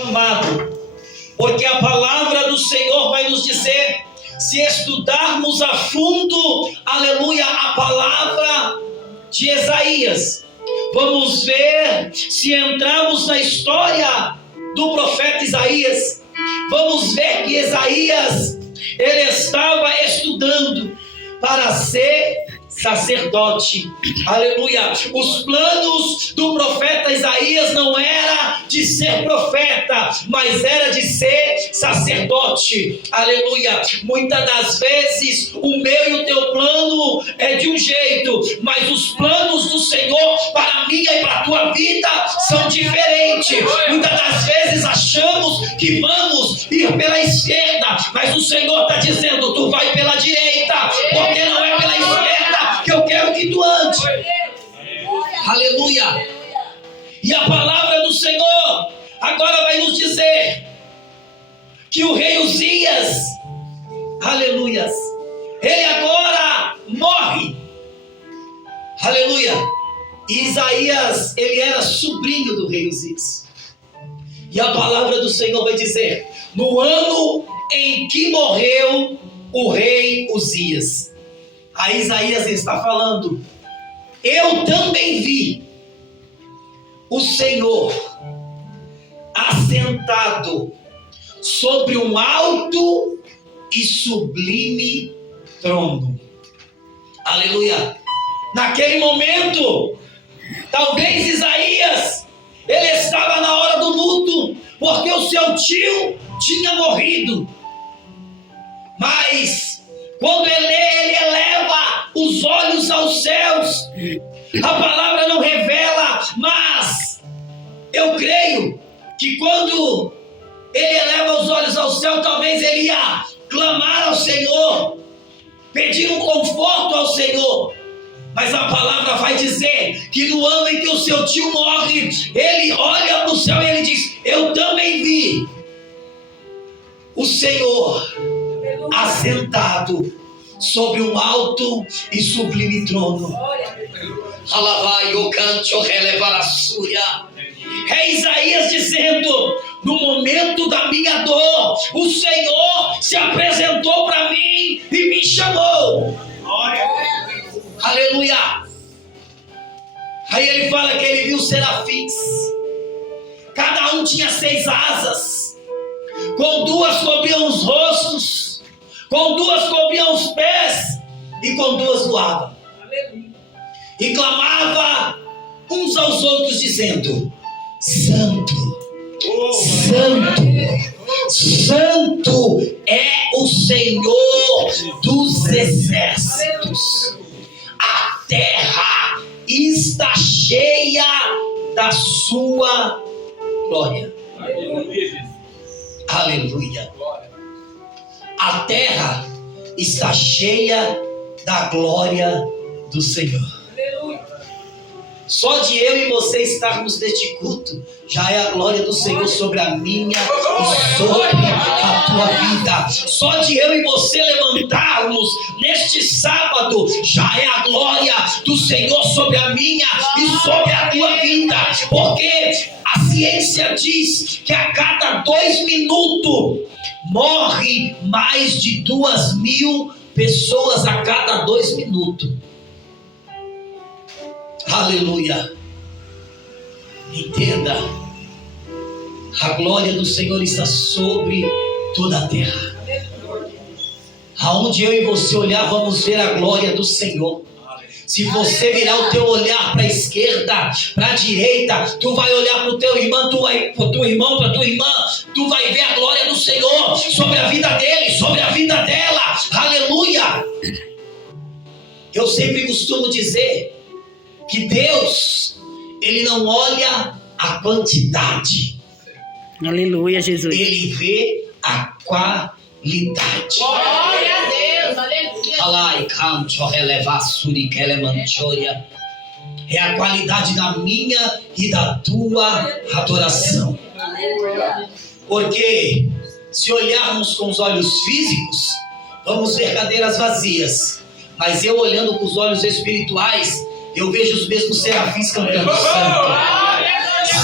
chamado, porque a palavra do Senhor vai nos dizer, se estudarmos a fundo, aleluia, a palavra de Isaías, vamos ver, se entrarmos na história do profeta Isaías, vamos ver que Isaías, ele estava estudando para ser sacerdote, aleluia. Os planos do profeta Isaías não era de ser profeta, mas era de ser sacerdote, aleluia. Muitas das vezes o meu e o teu plano é de um jeito, mas os planos do Senhor para a minha e para a tua vida são diferentes. Muitas das vezes achamos que vamos ir pela esquerda, mas o Senhor está dizendo, tu vai pela direita, porque não é pela esquerda que eu quero que tu ande. Aleluia. E a palavra do Senhor agora vai nos dizer que o rei Uzias, aleluia, ele agora morre. Aleluia. E Isaías, ele era sobrinho do rei Uzias. E a palavra do Senhor vai dizer, no ano em que morreu o rei Uzias. Aí Isaías está falando, eu também vi o Senhor assentado sobre um alto e sublime trono. Aleluia. Naquele momento, talvez Isaías, ele estava na hora do luto, porque o seu tio tinha morrido. Mas quando ele eleva os olhos aos céus, a palavra não revela, mas eu creio que quando ele eleva os olhos ao céu, talvez ele ia clamar ao Senhor, pedir um conforto ao Senhor. Mas a palavra vai dizer que no ano em que o seu tio morre, ele olha para o céu e ele diz, eu também vi o Senhor assentado sobre um alto e sublime trono. É Isaías dizendo, no momento da minha dor, o Senhor se apresentou para mim e me chamou. Aleluia. Aí ele fala que ele viu serafins, cada um tinha 6 asas, com 2 cobriam os rostos, com 2 cobriam os pés, e com 2 voavam. E clamava uns aos outros, dizendo, Santo, Santo, Santo é o Senhor dos exércitos. A terra está cheia da sua glória. Aleluia. A terra está cheia da glória do Senhor. Só de eu e você estarmos neste culto, já é a glória do Senhor sobre a minha e sobre a tua vida. Só de eu e você levantarmos neste sábado, já é a glória do Senhor sobre a minha e sobre a tua vida. Porque a ciência diz que a cada 2 minutos morre mais de 2.000 pessoas a cada 2 minutos. Aleluia. Entenda, a glória do Senhor está sobre toda a terra. Aonde eu e você olhar, vamos ver a glória do Senhor. Se você virar o teu olhar para a esquerda, para a direita, tu vai olhar para o teu irmão, para o teu irmão, para a tua irmã, tu vai ver a glória do Senhor sobre a vida dele, sobre a vida dela. Aleluia. Eu sempre costumo dizer que Deus, ele não olha a quantidade. Aleluia, Jesus. Ele vê a qualidade. Glória a Deus, aleluia. É a qualidade da minha e da tua adoração. Porque se olharmos com os olhos físicos, vamos ver cadeiras vazias. Mas eu olhando com os olhos espirituais, eu vejo os mesmos serafins cantando Santo,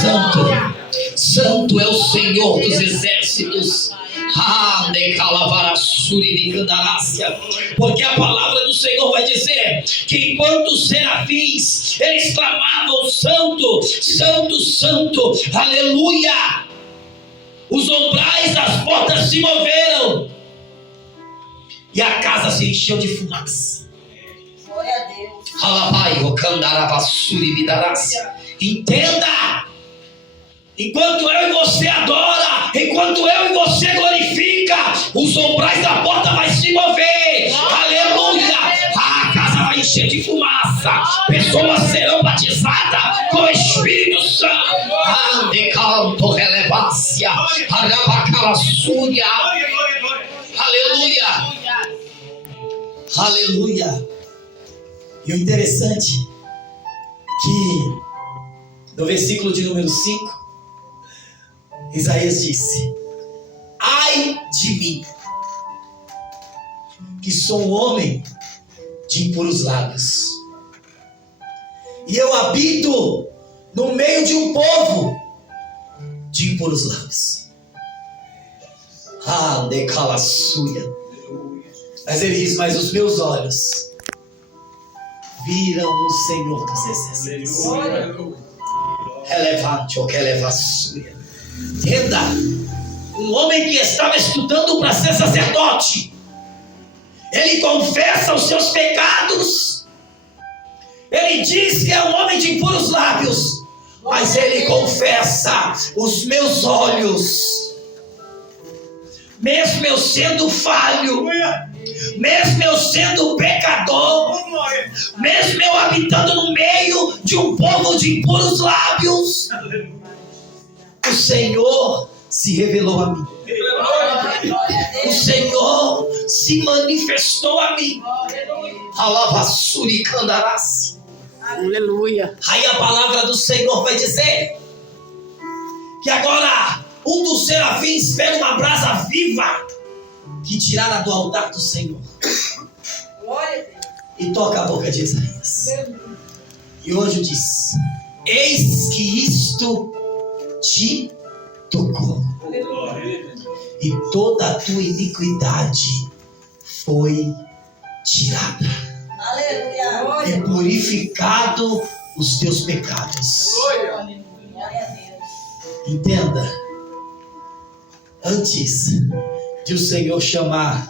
Santo, Santo é o Senhor dos exércitos. Porque a palavra do Senhor vai dizer que enquanto os serafins eles clamavam santo, santo, santo, aleluia, os umbrais das portas se moveram e a casa se encheu de fumaça. Glória a Deus. Entenda, enquanto eu e você adora, enquanto eu e você glorifica, os umbrais da porta vai se mover. Aleluia. A casa vai encher de fumaça, pessoas serão batizadas com o Espírito Santo. Decanto relevância, arabacalassúria. Aleluia. Aleluia. E o interessante que no versículo de número 5, Isaías disse: ai de mim, que sou um homem de impuros lábios, e eu habito no meio de um povo de impuros lábios. Decalassúria. Mas ele diz: mas os meus olhos viram o Senhor dos exércitos. Relevante ou que elevassúria. Entenda, um homem que estava estudando para ser sacerdote, ele confessa os seus pecados, ele diz que é um homem de impuros lábios, mas ele confessa: os meus olhos, mesmo eu sendo falho, mesmo eu sendo pecador, mesmo eu habitando no meio de um povo de impuros lábios, o Senhor se revelou a mim. O Senhor se manifestou a mim. Alavassuri candarás. Aleluia. Aí a palavra do Senhor vai dizer que agora um dos serafins pega uma brasa viva que tirara do altar do Senhor e toca a boca de Isaías. E hoje diz: eis que isto te tocou, e toda a tua iniquidade foi tirada, Aleluia. e purificado os teus pecados. Glória a Deus. Entenda, antes de o Senhor chamar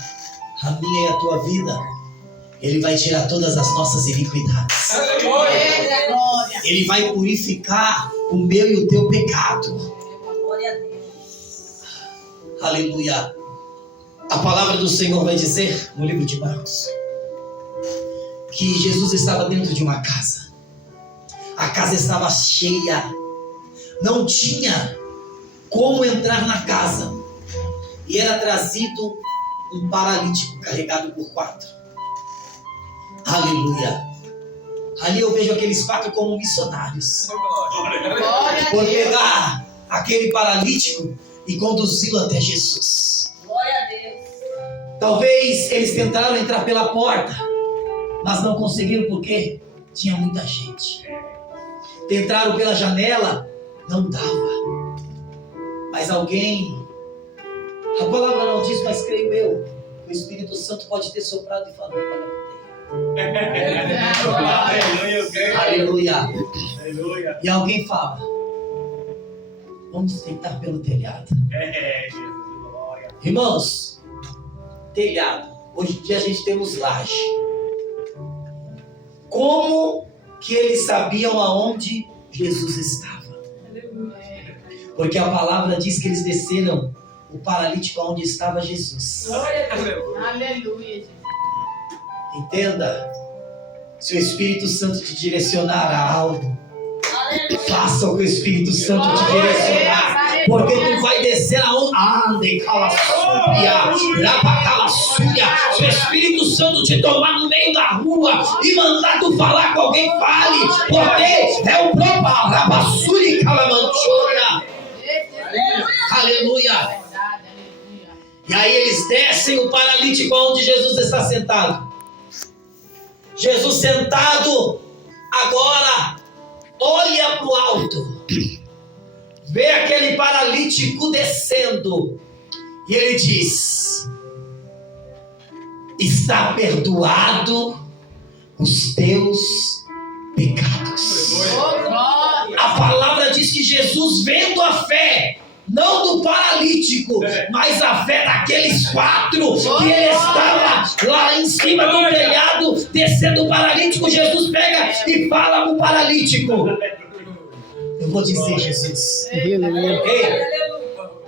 a minha e a tua vida, Ele vai tirar todas as nossas iniquidades. Glória. Ele vai purificar o meu e o teu pecado. Glória a Deus. Aleluia. A palavra do Senhor vai dizer no livro de Marcos que Jesus estava dentro de uma casa. A casa estava cheia. Não tinha como entrar na casa. E era trazido um paralítico carregado por 4. Aleluia. Ali eu vejo aqueles 4 como missionários. Por pegar aquele paralítico e conduzi-lo até Jesus. Glória a Deus. Talvez eles tentaram entrar pela porta, mas não conseguiram porque tinha muita gente. Tentaram pela janela, não dava. Mas alguém, a palavra não diz, mas creio eu, o Espírito Santo pode ter soprado e falado para a Aleluia. E alguém fala: vamos tentar pelo telhado. Irmãos, telhado. Hoje em dia a gente temos laje. Como que eles sabiam aonde Jesus estava? Porque a palavra diz que eles desceram o paralítico aonde estava Jesus. Aleluia. Entenda, se o Espírito Santo te direcionar a algo, Aleluia. faça o que o Espírito Santo te direcionar, porque tu vai descer aonde se o Espírito Santo te tomar no meio da rua e mandar tu falar com alguém, fale, porque é o próprio Rabassuri Calamanchora. Aleluia. E aí eles descem o paralítico onde Jesus está sentado. Jesus sentado agora olha para o alto, vê aquele paralítico descendo e ele diz: está perdoado os teus pecados. A palavra diz que Jesus, vendo a fé, não do paralítico, mas a fé daqueles 4 que ele estava lá em cima do telhado, descendo o paralítico, Jesus pega e fala para o paralítico: eu vou dizer, Jesus, Aleluia. ei,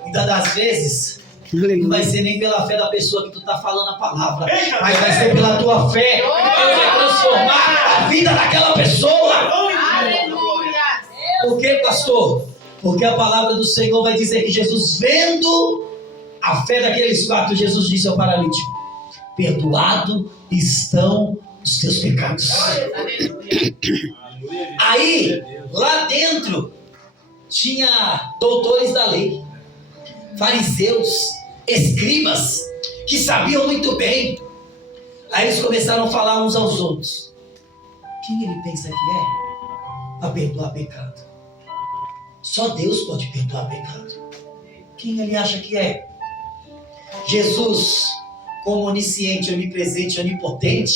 muitas das vezes não vai ser nem pela fé da pessoa que tu está falando a palavra, mas vai ser pela tua fé que Deus vai transformar a vida daquela pessoa. Aleluia. Por quê, pastor? Porque a palavra do Senhor vai dizer que Jesus, vendo a fé daqueles 4, Jesus disse ao paralítico: perdoado estão os teus pecados. Aí, lá dentro, tinha doutores da lei, fariseus, escribas, que sabiam muito bem. Aí eles começaram a falar uns aos outros: quem ele pensa que é para perdoar pecado? Só Deus pode perdoar pecado. Quem ele acha que é? Jesus, como onisciente, onipresente, onipotente,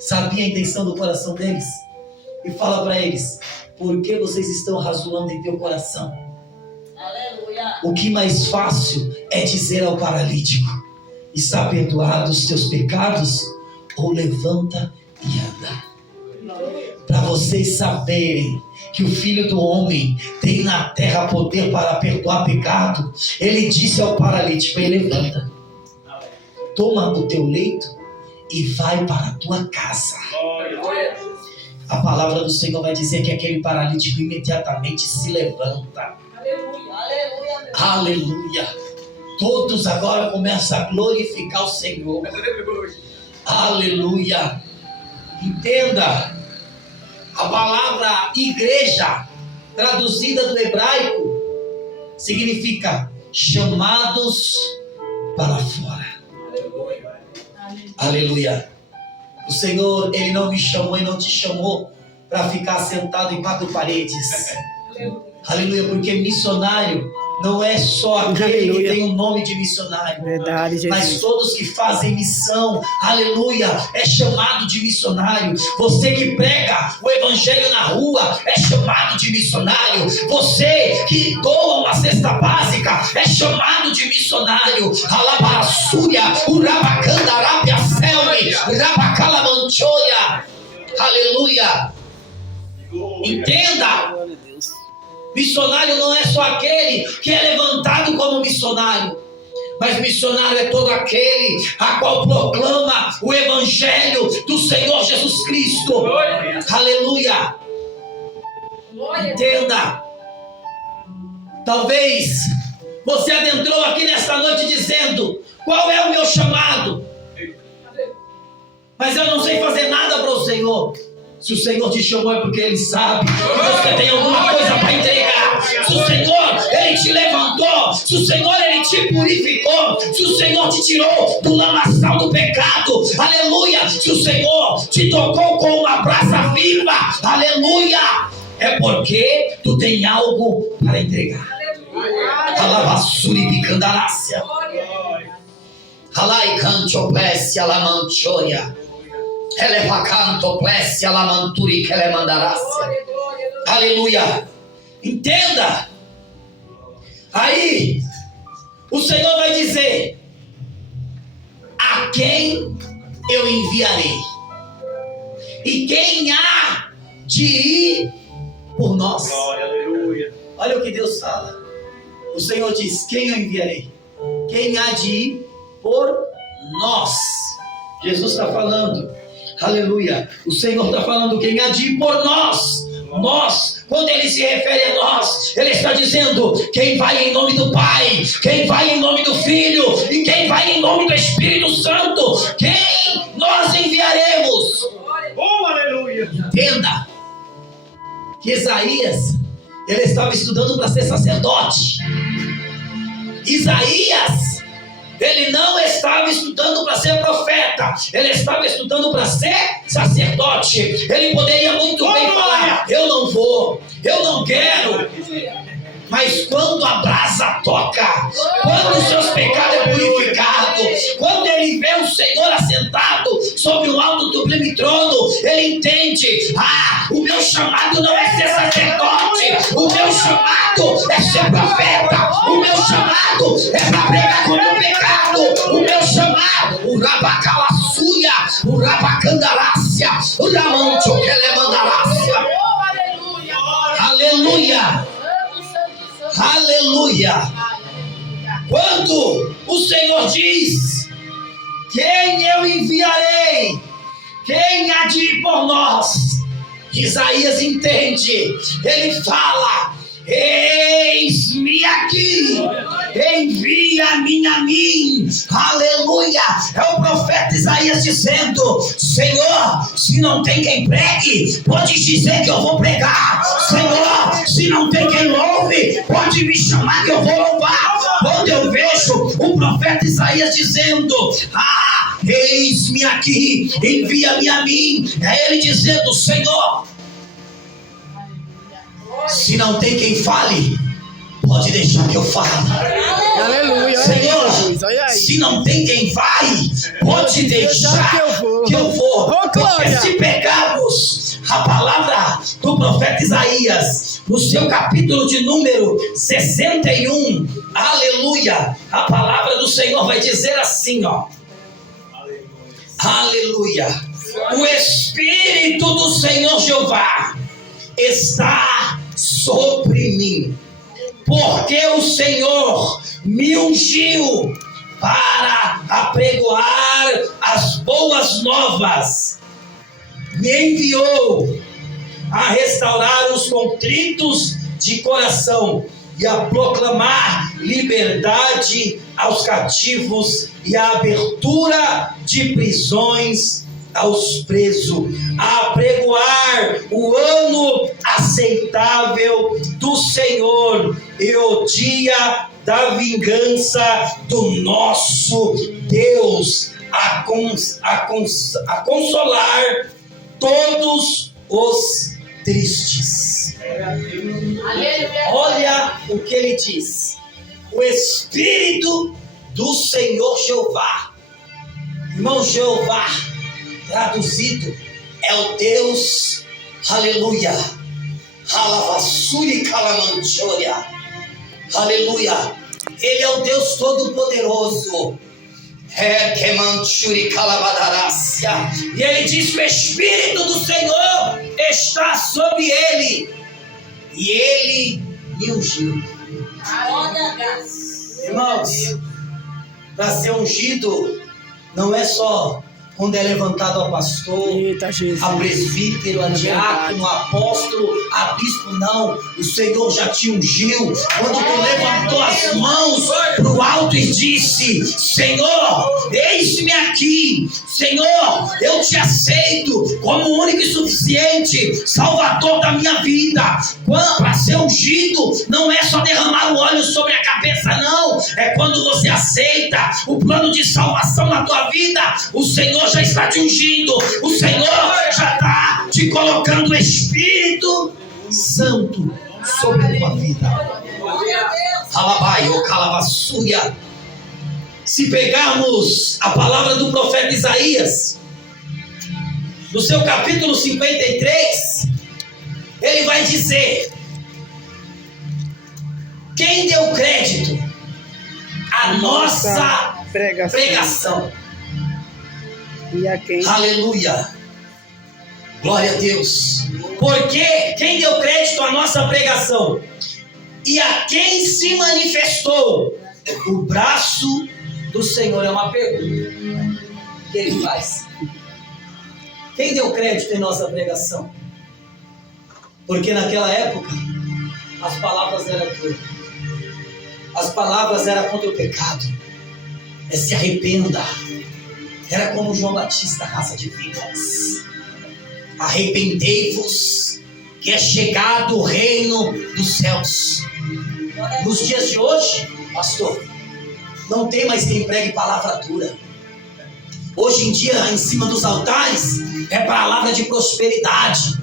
sabia a intenção do coração deles e fala para eles: por que vocês estão razoando em teu coração? Aleluia. O que mais fácil é dizer ao paralítico: está perdoado os teus pecados, ou levanta e anda. Para vocês saberem que o Filho do Homem tem na terra poder para perdoar pecado, ele disse ao paralítico: levanta, toma o teu leito e vai para a tua casa. A palavra do Senhor vai dizer que aquele paralítico imediatamente se levanta. Aleluia. Aleluia. Aleluia. Todos agora começam a glorificar o Senhor. Aleluia. Entenda, a palavra igreja, traduzida do hebraico, significa chamados para fora. Aleluia. O Senhor, Ele não me chamou e não te chamou para ficar sentado em 4 paredes. Aleluia, porque missionário não é só aquele que tem o nome de missionário. Verdade, Jesus. Mas todos que fazem missão, aleluia, é chamado de missionário. Você que prega o evangelho na rua é chamado de missionário. Você que doa uma cesta básica é chamado de missionário. Alabaçúria, urabacandarabia selme, rabacalamanchoia. Aleluia. Entenda. Missionário não é só aquele que é levantado como missionário, mas missionário é todo aquele a qual proclama o evangelho do Senhor Jesus Cristo. Aleluia. Entenda. Talvez você adentrou aqui nesta noite dizendo: qual é o meu chamado? Mas eu não sei fazer nada para o Senhor. Se o Senhor te chamou é porque Ele sabe que você tem alguma coisa para entregar. Se o Senhor, Ele te levantou. Se o Senhor, Ele te purificou. Se o Senhor te tirou do lamaçal do pecado. Aleluia. Se o Senhor te tocou com uma brasa viva. Aleluia. É porque tu tem algo para entregar. Alavassuri bicandarácia. Alai canchopécia lamanchoria. Elevacantoplessia lamanturi que ele mandarácia. Aleluia. Entenda. Aí o Senhor vai dizer: a quem eu enviarei? E quem há de ir por nós? Olha o que Deus fala. O Senhor diz: quem eu enviarei? Quem há de ir por nós? Jesus está falando. Aleluia. O Senhor está falando: quem há de ir por nós. Nós, quando Ele se refere a nós, Ele está dizendo: quem vai em nome do Pai, quem vai em nome do Filho e quem vai em nome do Espírito Santo. Quem nós enviaremos? Oh, aleluia. Entenda que Isaías, ele estava estudando para ser sacerdote. Isaías, ele não estava estudando para ser profeta, ele estava estudando para ser sacerdote. Ele poderia muito bem falar: eu não vou, eu não quero. Mas quando a brasa toca, quando os seus pecados é purificado, quando ele vê o Senhor assentado sobre o alto do sublime trono, ele entende: o meu chamado não é ser sacerdote, o meu chamado é ser profeta, o meu chamado é para pregar contra o pecado, o meu chamado, o rabacalaçuia, o rabacandarácia, o ramancho que ele mandarácia. Aleluia! Aleluia! Quando o Senhor diz: quem eu enviarei? Quem há de ir por nós? Isaías entende. Ele fala: eis-me aqui, envia-me a mim. Aleluia! É o profeta Isaías dizendo: Senhor, se não tem quem pregue, pode dizer que eu vou pregar. Senhor, se não tem quem louve, pode me chamar que eu vou louvar. Quando eu vejo o profeta Isaías dizendo: eis-me aqui, envia-me a mim, é ele dizendo: Senhor, se não tem quem fale, pode deixar que eu fale. Aleluia. Senhor, se não tem quem vai, pode deixar que eu vou. Porque se pegarmos a palavra do profeta Isaías, no seu capítulo de número 61, aleluia, a palavra do Senhor vai dizer assim, ó. Aleluia. O Espírito do Senhor Jeová está sobre mim, porque o Senhor me ungiu para apregoar as boas novas, me enviou a restaurar os contritos de coração e a proclamar liberdade aos cativos e a abertura de prisões aos presos, a apregoar o ano aceitável do Senhor e o dia da vingança do nosso Deus, a consolar todos os tristes. Olha o que ele diz: o Espírito do Senhor Jeová. Irmão, Jeová traduzido é o Deus, aleluia, alavassuri calamanchoria, aleluia, ele é o Deus todo-poderoso, e ele diz que o Espírito do Senhor está sobre ele, e ele me ungiu. Irmãos, para ser ungido não é só quando é levantado a pastor, a presbítero, a diácono, a apóstolo, a bispo, não. O Senhor já te ungiu. Quando tu levantou as mãos para o alto e disse: Senhor, eis-me aqui. Senhor, eu te aceito como o único e suficiente Salvador da minha vida. Para ser ungido, não é só derramar o óleo sobre a cabeça, não. É quando você aceita o plano de salvação na tua vida. O Senhor já está te ungindo, o Senhor já está te colocando o Espírito Santo sobre a tua vida. Alabai, o calavaçuia. Se pegarmos a palavra do profeta Isaías, no seu capítulo 53, ele vai dizer: quem deu crédito à nossa pregação? E a quem? Aleluia, glória a Deus. Porque quem deu crédito à nossa pregação e a quem se manifestou o braço do Senhor? É uma pergunta que ele faz. Quem deu crédito em nossa pregação? Porque naquela época as palavras eram tudo. As palavras eram contra o pecado. Se arrependa. Era como João Batista, raça de víboras. Arrependei-vos, que é chegado o reino dos céus. Nos dias de hoje, pastor, não tem mais quem pregue palavra dura. Hoje em dia, em cima dos altares, é palavra de prosperidade.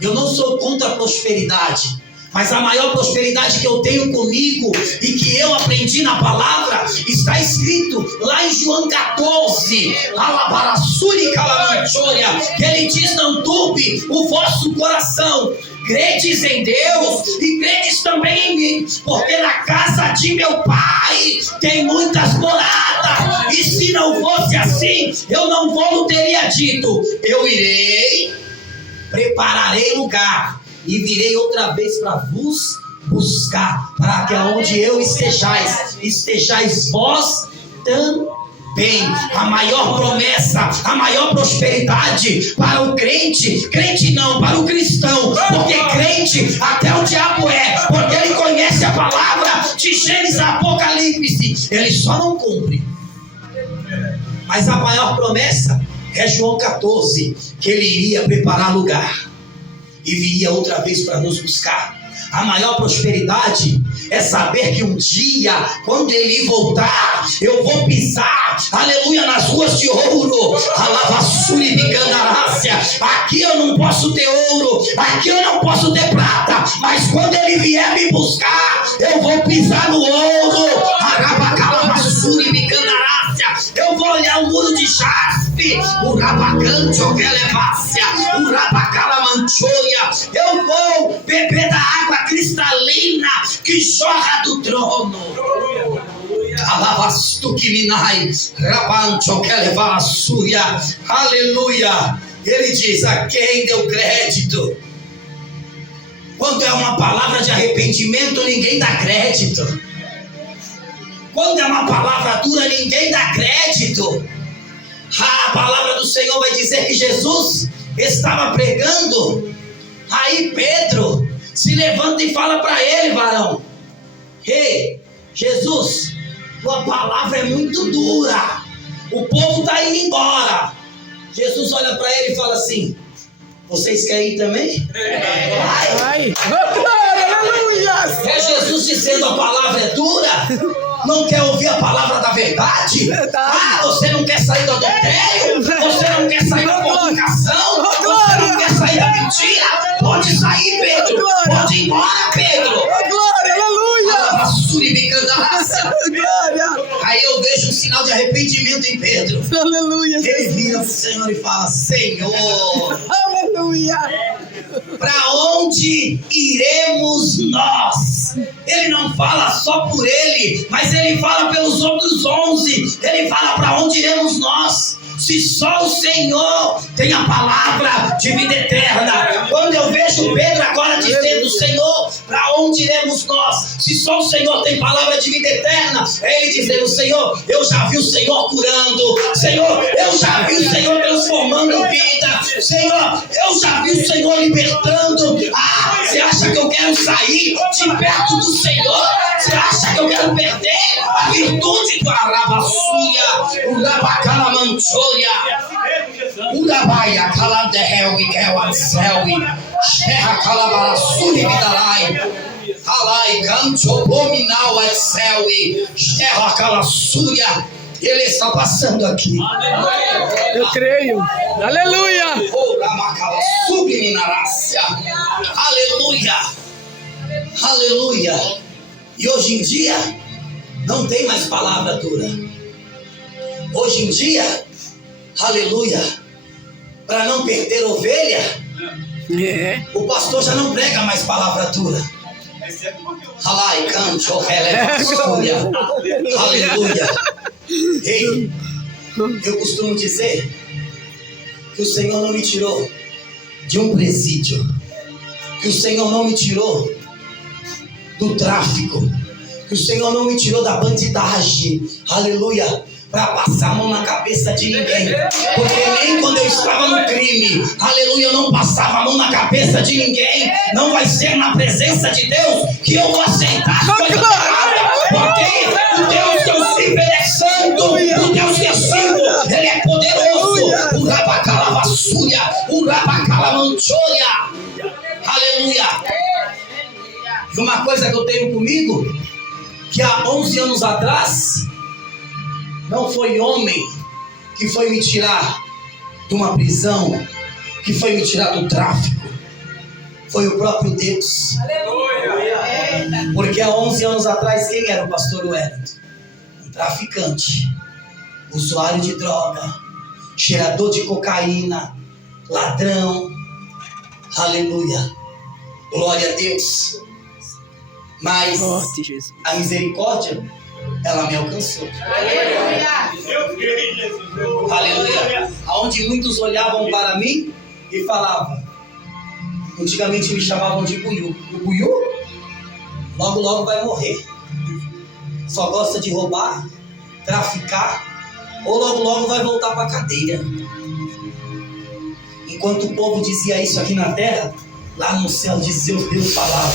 Eu não sou contra a prosperidade, Mas a maior prosperidade que eu tenho comigo e que eu aprendi na palavra está escrito lá em João 14, que ele diz: não turbe o vosso coração, credes em Deus e credes também em mim, porque na casa de meu pai tem muitas moradas, e se não fosse assim, eu não teria dito: eu irei, prepararei lugar e virei outra vez para vos buscar, para que aonde eu estejais vós também. A maior promessa, a maior prosperidade para o crente não, para o cristão, porque crente até o diabo porque ele conhece a palavra de Gênesis a Apocalipse, ele só não cumpre. Mas a maior promessa é João 14, que ele iria preparar lugar e viria outra vez para nos buscar. A maior prosperidade é saber que um dia, quando ele voltar, eu vou pisar, aleluia, nas ruas de ouro. Aqui eu não posso ter ouro, aqui eu não posso ter prata, mas quando ele vier me buscar, eu vou pisar no ouro. Eu vou olhar o muro de jaspe, o rabacanto que elevácia, o rabacalamanchoia. Eu vou beber da água cristalina que jorra do trono. Alavastu que minai, rabancho que elevar a súria. Aleluia. Ele diz: a quem deu crédito? Quando é uma palavra de arrependimento, ninguém dá crédito. Quando é uma palavra dura, ninguém dá crédito. A palavra do Senhor vai dizer que Jesus estava pregando. Aí Pedro se levanta e fala para ele: varão, ei, Jesus, tua palavra é muito dura, o povo está indo embora. Jesus olha para ele e fala assim: vocês querem ir também? Ai. Aleluia. É Jesus dizendo: a palavra é dura? Não quer ouvir a palavra da verdade? Você não quer sair do adultério? Você não quer sair da fornicação? Você não quer sair da mentira? Pode sair, Pedro. Pode ir embora, Pedro. Glória, aleluia. Glória. Aí eu vejo um sinal de arrependimento em Pedro. Aleluia. Ele vira para o Senhor e fala: Senhor, aleluia. para onde iremos nós? Ele não fala só por ele, mas ele fala pelos outros 11. Ele fala: para onde iremos nós? Se só o Senhor tem a palavra de vida eterna. Quando eu vejo Pedro agora dizendo: Senhor, para onde iremos nós? Se só o Senhor tem palavra de vida eterna, é ele dizendo: Senhor, eu já vi o Senhor curando. Senhor, eu já vi o Senhor transformando vida. Senhor, eu já vi o Senhor libertando. Você acha que eu quero sair de perto do Senhor? Você acha que eu quero perder a virtude do Arabassuia, o Rabacalamanchoia, o Rabaia Caladerreui, que é o Anselmi, Terra Calabarassuia Vidalai, Alai Canto Abominal Anselmi, Terra Calassuia. Ele está passando aqui. Eu creio. Aleluia. Aleluia. Aleluia. E hoje em dia não tem mais palavra dura. Hoje em dia, aleluia, para não perder ovelha, o pastor já não prega mais palavra dura. Aleluia. Ei, eu costumo dizer que o Senhor não me tirou de um presídio, que o Senhor não me tirou do tráfico, que o Senhor não me tirou da bandidagem, aleluia, para passar a mão na cabeça de ninguém, porque nem quando eu estava no crime, aleluia, eu não passava a mão na cabeça de ninguém. Não vai ser na presença de Deus que eu vou aceitar as coisas erradas, porque o Deus que eu sirvo, ele é santo, o Deus que eu sirvo, ele é poderoso. O Rabacalavassúria, o Rabacalamanchoia, aleluia. E uma coisa que eu tenho comigo, que há 11 anos atrás, não foi homem que foi me tirar de uma prisão, que foi me tirar do tráfico. Foi o próprio Deus. Porque há 11 anos atrás, quem era o pastor Wellington? Um traficante, usuário de droga, cheirador de cocaína, ladrão. Aleluia. Glória a Deus. Mas Forte, Jesus. a misericórdia, ela me alcançou. Eu creio, Jesus. Aleluia. Aonde muitos olhavam para mim e falavam. Antigamente me chamavam de Buiú. O Buiú logo logo vai morrer. Só gosta de roubar, traficar, ou logo logo vai voltar para a cadeia. Enquanto o povo dizia isso aqui na terra, lá no céu dizia o Deus falava,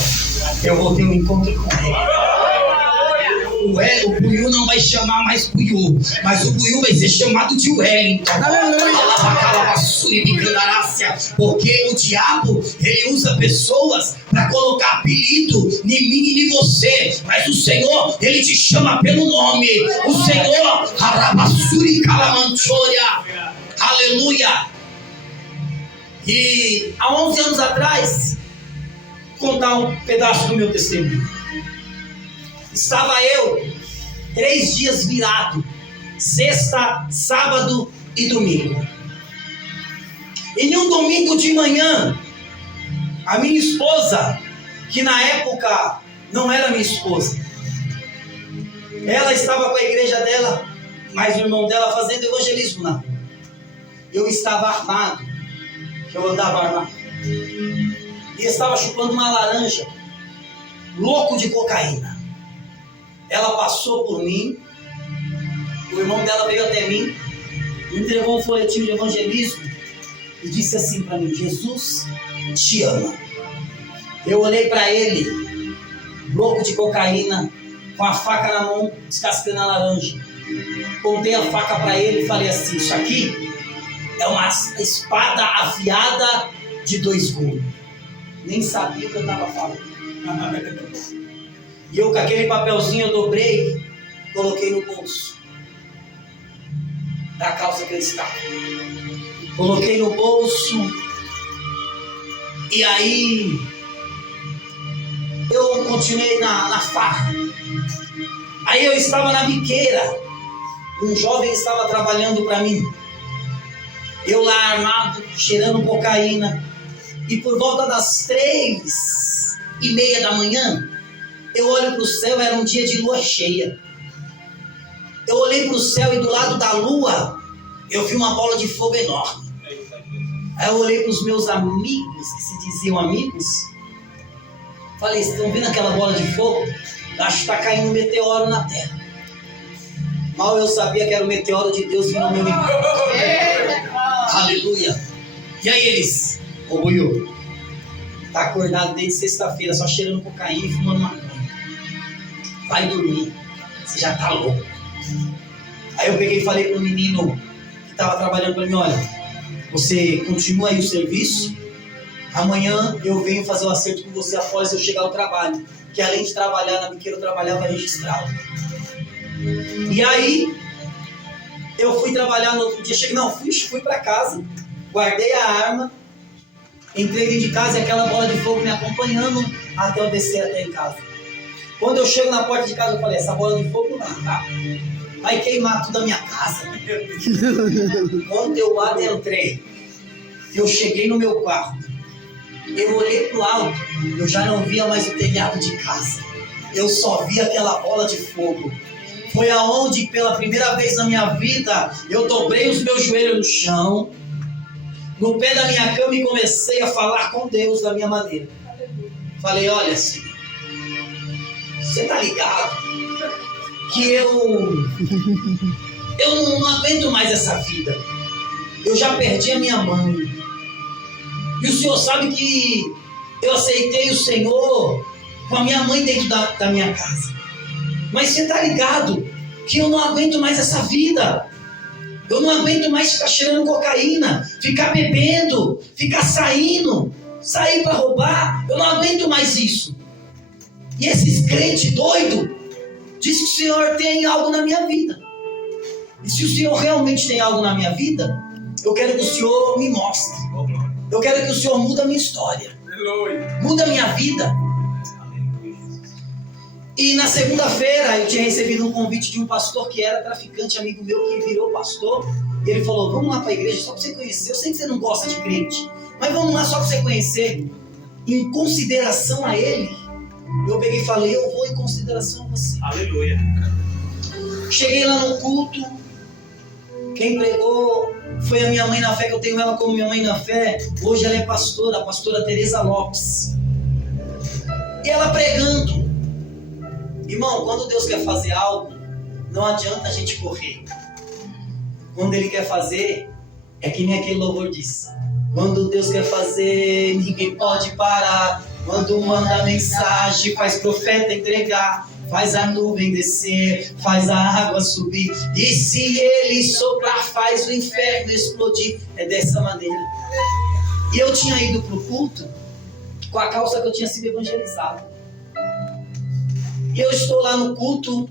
eu vou ter um encontro com ele. O Buiú não vai chamar mais Buiú, mas o Buiú vai ser chamado de Wellington. Porque o diabo, ele usa pessoas para colocar apelido em mim e em você, mas o Senhor, ele te chama pelo nome. O Senhor, aleluia. E há 11 anos atrás, vou contar um pedaço do meu testemunho. Estava eu 3 dias virado, sexta, sábado e domingo. E em um domingo de manhã, a minha esposa, que na época não era minha esposa, ela estava com a igreja dela, mas o irmão dela fazendo evangelismo lá. Eu estava armado, eu andava armado, e estava chupando uma laranja, louco de cocaína. Ela passou por mim, o irmão dela veio até mim, me entregou um folhetinho de evangelismo e disse assim para mim: Jesus te ama. Eu olhei para ele, louco de cocaína, com a faca na mão, descascando a laranja. Contei a faca para ele e falei assim: isso aqui é uma espada afiada de 2 gumes. Nem sabia o que eu estava falando. E eu com aquele papelzinho eu dobrei, coloquei no bolso da calça que eu estava. Coloquei no bolso e aí eu continuei na farra. Aí eu estava na biqueira, um jovem estava trabalhando para mim. Eu lá armado, cheirando cocaína. E por volta das 3:30 da manhã, eu olho para o céu, era um dia de lua cheia. Eu olhei para o céu e do lado da lua, eu vi uma bola de fogo enorme. Aí eu olhei para os meus amigos, que se diziam amigos. Falei: vocês estão vendo aquela bola de fogo? Acho que está caindo um meteoro na terra. Mal eu sabia que era o meteoro de Deus vindo ao meu encontro. Aleluia. E aí eles: ô Buiú, tá acordado desde sexta-feira, só cheirando cocaína e fumando maconha. Vai dormir, você já tá louco. Aí eu peguei e falei pro menino que tava trabalhando para mim: olha, você continua aí o serviço, amanhã eu venho fazer o acerto com você após eu chegar ao trabalho, que além de trabalhar na biqueira, eu trabalhava registrado. E aí eu fui trabalhar no outro dia, fui para casa, guardei a arma, entrei dentro de casa e aquela bola de fogo me acompanhando até eu descer até em casa. Quando eu chego na porta de casa, eu falei: essa bola de fogo não, tá? Vai queimar tudo a minha casa. Quando eu adentrei, eu cheguei no meu quarto, eu olhei pro alto, eu já não via mais o telhado de casa. Eu só via aquela bola de fogo. Foi aonde, pela primeira vez na minha vida, eu dobrei os meus joelhos no chão, no pé da minha cama, e comecei a falar com Deus da minha maneira. Falei: olha, Senhor, você tá ligado que eu não aguento mais essa vida. Eu já perdi a minha mãe. E o Senhor sabe que eu aceitei o Senhor com a minha mãe dentro da minha casa. Mas você tá ligado que eu não aguento mais essa vida. Eu não aguento mais ficar cheirando cocaína, ficar bebendo, ficar sair para roubar. Eu não aguento mais isso. E esses crentes doidos dizem que o Senhor tem algo na minha vida. E se o Senhor realmente tem algo na minha vida, eu quero que o Senhor me mostre. Eu quero que o Senhor mude a minha história. Aleluia. Muda a minha vida. E na segunda-feira eu tinha recebido um convite de um pastor que era traficante, amigo meu, que virou pastor. E ele falou, vamos lá para a igreja só para você conhecer. Eu sei que você não gosta de crente, mas vamos lá só para você conhecer. Em consideração a ele, eu peguei e falei, eu vou em consideração a você. Aleluia. Cheguei lá no culto. Quem pregou foi a minha mãe na fé, que eu tenho ela como minha mãe na fé. Hoje ela é pastora, a pastora Tereza Lopes. E ela pregando. Irmão, quando Deus quer fazer algo, não adianta a gente correr. Quando Ele quer fazer, é que nem aquele louvor diz. Quando Deus quer fazer, ninguém pode parar. Quando manda mensagem, faz profeta entregar. Faz a nuvem descer, faz a água subir. E se Ele soprar, faz o inferno explodir. É dessa maneira. E eu tinha ido para o culto com a calça que eu tinha sido evangelizado. E eu estou lá no culto.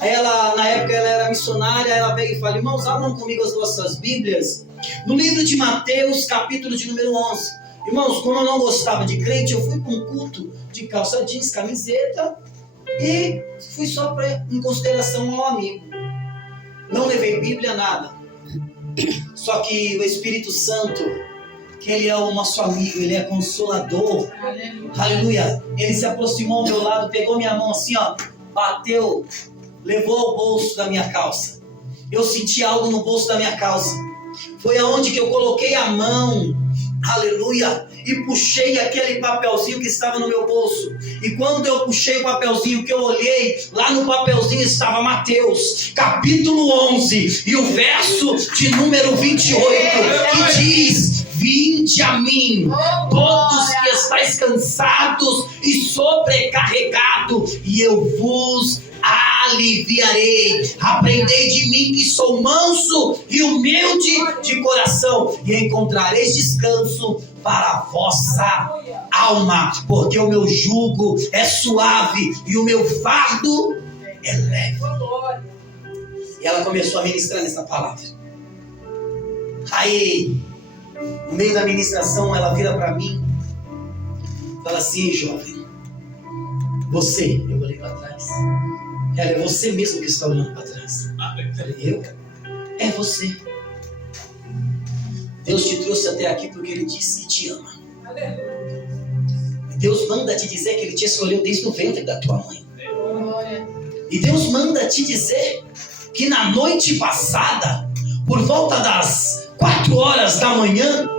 Aí ela, na época ela era missionária. Ela pega e fala, irmãos, abram comigo as vossas Bíblias no livro de Mateus, capítulo de número 11. Irmãos, como eu não gostava de crente, eu fui para um culto de calça jeans, camiseta. E fui só em consideração ao amigo. Não levei Bíblia, nada. Só que o Espírito Santo, que Ele é o nosso amigo, Ele é consolador. Aleluia. Ele se aproximou ao meu lado, pegou minha mão assim, ó, bateu, levou ao bolso da minha calça. Eu senti algo no bolso da minha calça. Foi aonde que eu coloquei a mão, aleluia, e puxei aquele papelzinho que estava no meu bolso. E quando eu puxei o papelzinho, que eu olhei, lá no papelzinho estava Mateus, capítulo 11, e o verso de número 28, que diz: vinde a mim, todos que estáis cansados e sobrecarregados, e eu vos aliviarei. Aprendei de mim, que sou manso e humilde de coração, e encontrareis descanso para a vossa alma, porque o meu jugo é suave e o meu fardo é leve. E ela começou a ministrar nessa palavra. Aí, no meio da ministração, ela vira para mim, fala assim: jovem, você, eu olhei para trás. Ela, é você mesmo que está olhando para trás. Eu falei, eu? É você. Deus te trouxe até aqui porque Ele disse que te ama. E Deus manda te dizer que Ele te escolheu desde o ventre da tua mãe. E Deus manda te dizer que na noite passada, por volta das 4 horas da manhã,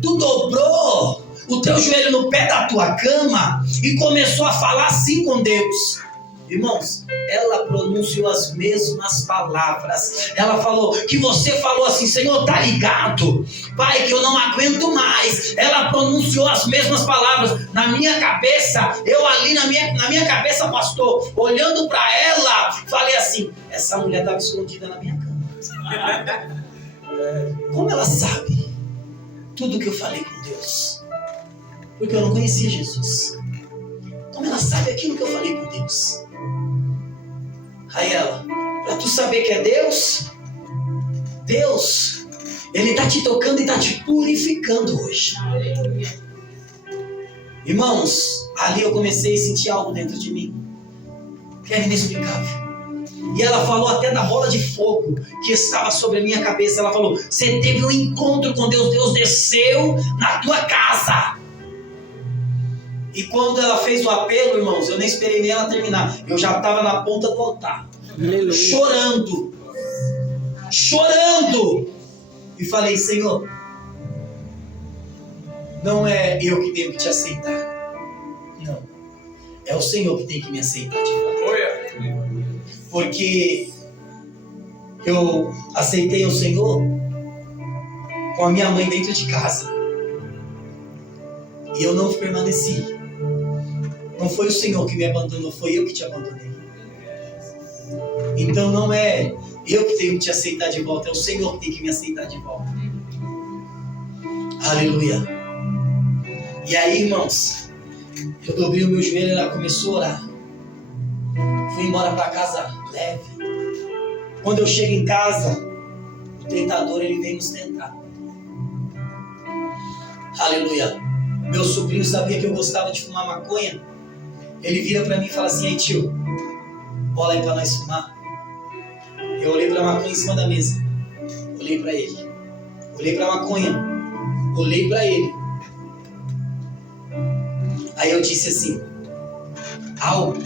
tu dobrou o teu joelho no pé da tua cama e começou a falar assim com Deus. Irmãos, ela pronunciou as mesmas palavras. Ela falou que você falou assim: Senhor, tá ligado, Pai, que eu não aguento mais. Ela pronunciou as mesmas palavras. Na minha cabeça, eu ali na minha cabeça, pastor, olhando para ela, falei assim: essa mulher estava escondida na minha cama. Como ela sabe tudo que eu falei com Deus? Porque eu não conhecia Jesus. Como ela sabe aquilo que eu falei com Deus? Aí ela, para tu saber que é Deus, Ele está te tocando e está te purificando hoje. Irmãos, ali eu comecei a sentir algo dentro de mim, que era inexplicável. E ela falou até da bola de fogo que estava sobre a minha cabeça. Ela falou: você teve um encontro com Deus, Deus desceu na tua casa. E quando ela fez o apelo, irmãos, eu nem esperei nem ela terminar. Eu já estava na ponta do altar, chorando. E falei: Senhor, não é eu que tenho que te aceitar. Não, é o Senhor que tem que me aceitar de volta. Porque eu aceitei o Senhor com a minha mãe dentro de casa. E eu não permaneci. Não foi o Senhor que me abandonou, foi eu que te abandonei. Então não é eu que tenho que te aceitar de volta, é o Senhor que tem que me aceitar de volta. Aleluia. E aí, irmãos, eu dobrei o meu joelho e ela começou a orar. Fui embora para casa leve. Quando eu chego em casa, o tentador, ele vem nos tentar. Aleluia. Meu sobrinho sabia que eu gostava de fumar maconha. Ele vira pra mim e fala assim: aí tio, bola aí pra nós fumar. Eu olhei pra maconha em cima da mesa. Olhei pra ele. Olhei pra maconha. Olhei pra ele. Aí eu disse assim: algo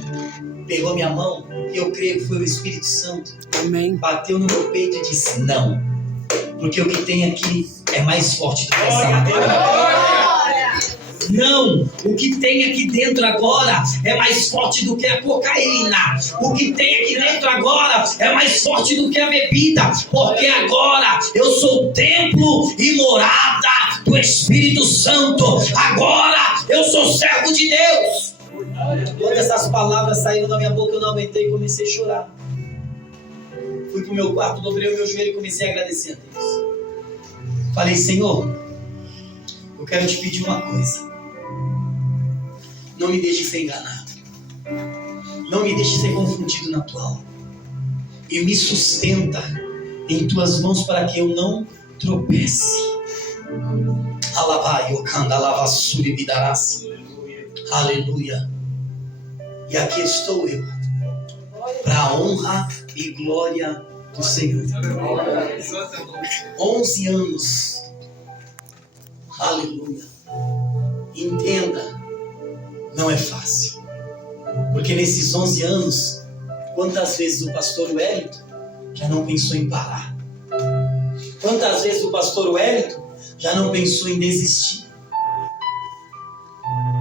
pegou minha mão, e eu creio que foi o Espírito Santo. Amém. Bateu no meu peito e disse: não, porque o que tem aqui é mais forte do que essa maconha. Não, o que tem aqui dentro agora é mais forte do que a cocaína. O que tem aqui dentro agora é mais forte do que a bebida, porque agora eu sou templo e morada do Espírito Santo. Agora eu sou servo de Deus. Quando essas palavras saíram da minha boca, eu não aguentei e comecei a chorar. Fui pro meu quarto, dobrei o meu joelho e comecei a agradecer a Deus. Falei: Senhor, eu quero te pedir uma coisa. Não me deixe ser enganado. Não me deixe ser confundido na tua obra. E me sustenta em tuas mãos para que eu não tropece. Alabai, okanda, lavassuri, bidarasi. Aleluia. E aqui estou eu, para a honra e glória do Senhor. 11 anos. Aleluia. Entenda, não é fácil. Porque nesses 11 anos, quantas vezes o pastor Wellington já não pensou em parar? Quantas vezes o pastor Wellington já não pensou em desistir?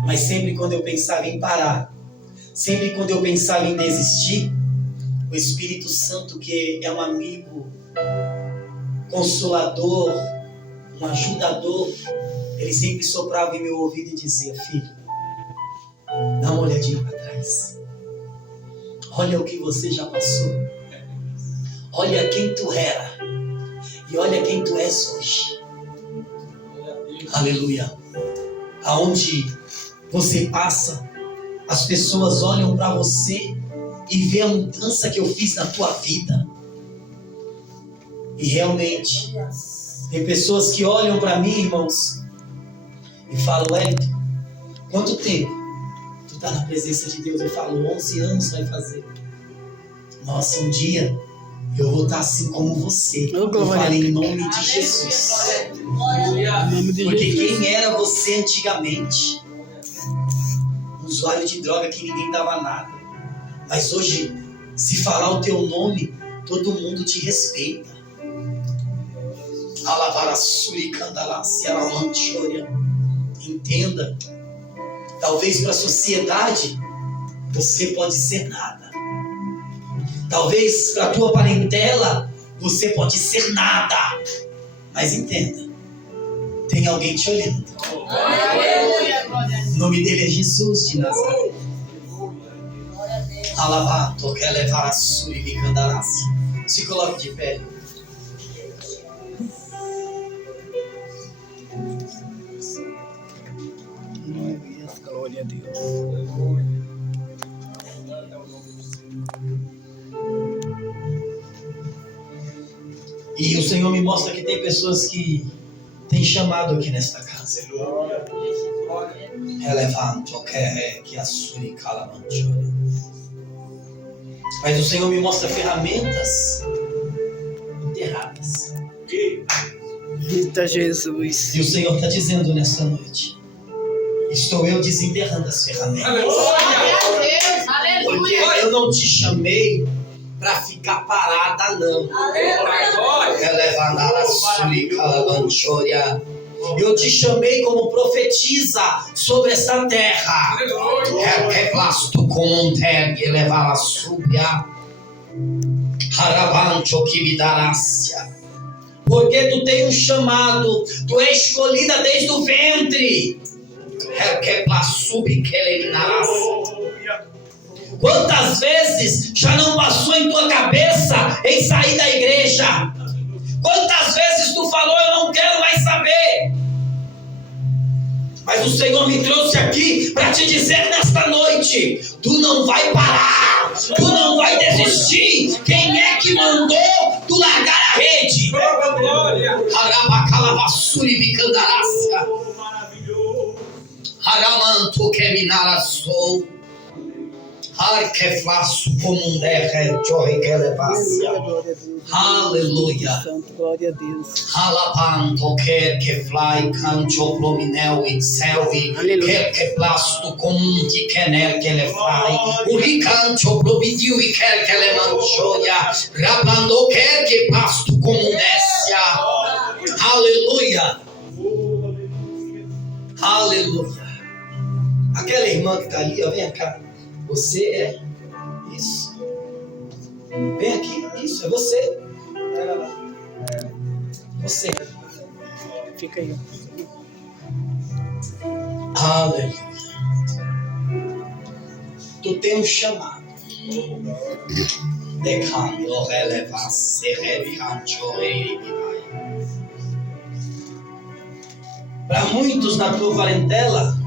Mas sempre quando eu pensava em parar, sempre quando eu pensava em desistir, o Espírito Santo, que é um amigo, consolador, um ajudador, ele sempre soprava em meu ouvido e dizia: filho, dá uma olhadinha para trás. Olha o que você já passou. Olha quem tu era. E olha quem tu és hoje. Aleluia. Aonde você passa, as pessoas olham para você e vê a mudança que eu fiz na tua vida. E realmente, tem pessoas que olham para mim, irmãos, e falam: Wellington, quanto tempo tu está na presença de Deus? Eu falo: 11 anos vai fazer. Nossa, um dia eu vou estar assim como você. Eu falei: em nome de Jesus. Porque quem era você antigamente? Um usuário de droga que ninguém dava nada. Mas hoje, se falar o teu nome, todo mundo te respeita. Entenda, talvez para a sociedade você pode ser nada. Talvez para a tua parentela você pode ser nada. Mas entenda, tem alguém te olhando. O nome dele é Jesus de Nazaré. Alabato, quer levar a suribicandarasi. Se coloque de pé. Glória a Deus. E o Senhor me mostra que tem pessoas que têm chamado aqui nesta casa. Relevanto, que a suricalamanchore. Mas o Senhor me mostra ferramentas enterradas. Eita Jesus. E o Senhor está dizendo nesta noite: estou eu desenterrando as ferramentas. Porque eu não te chamei para ficar parada, não. Eu te chamei como profetiza sobre essa terra. Porque tu tem um chamado, tu é escolhida desde o ventre. Quantas vezes já não passou em tua cabeça em sair da igreja? Quantas vezes tu falou: eu não quero mais saber? Mas o Senhor me trouxe aqui para te dizer nesta noite: tu não vai parar, tu não vai desistir. Quem é que mandou tu largar a rede? Haramanto que minaraçou. Har que flaço como um derre, joy que levasse. Aleluia. Santo, glória a Deus. Halapanto quer que fly canto plominel e selvi. Quer que plasto comum de quener que le fly. O ricanto providiu e quer que le manchoia. Rapando quer que plasto comum descia. Aleluia. Aleluia. Aquela irmã que está ali, ó, vem cá. Você é isso. Vem aqui, isso, é você. Você. Fica aí. Aleluia. Tu tem um chamado. Decando relevasse, reviancho, para muitos na tua parentela,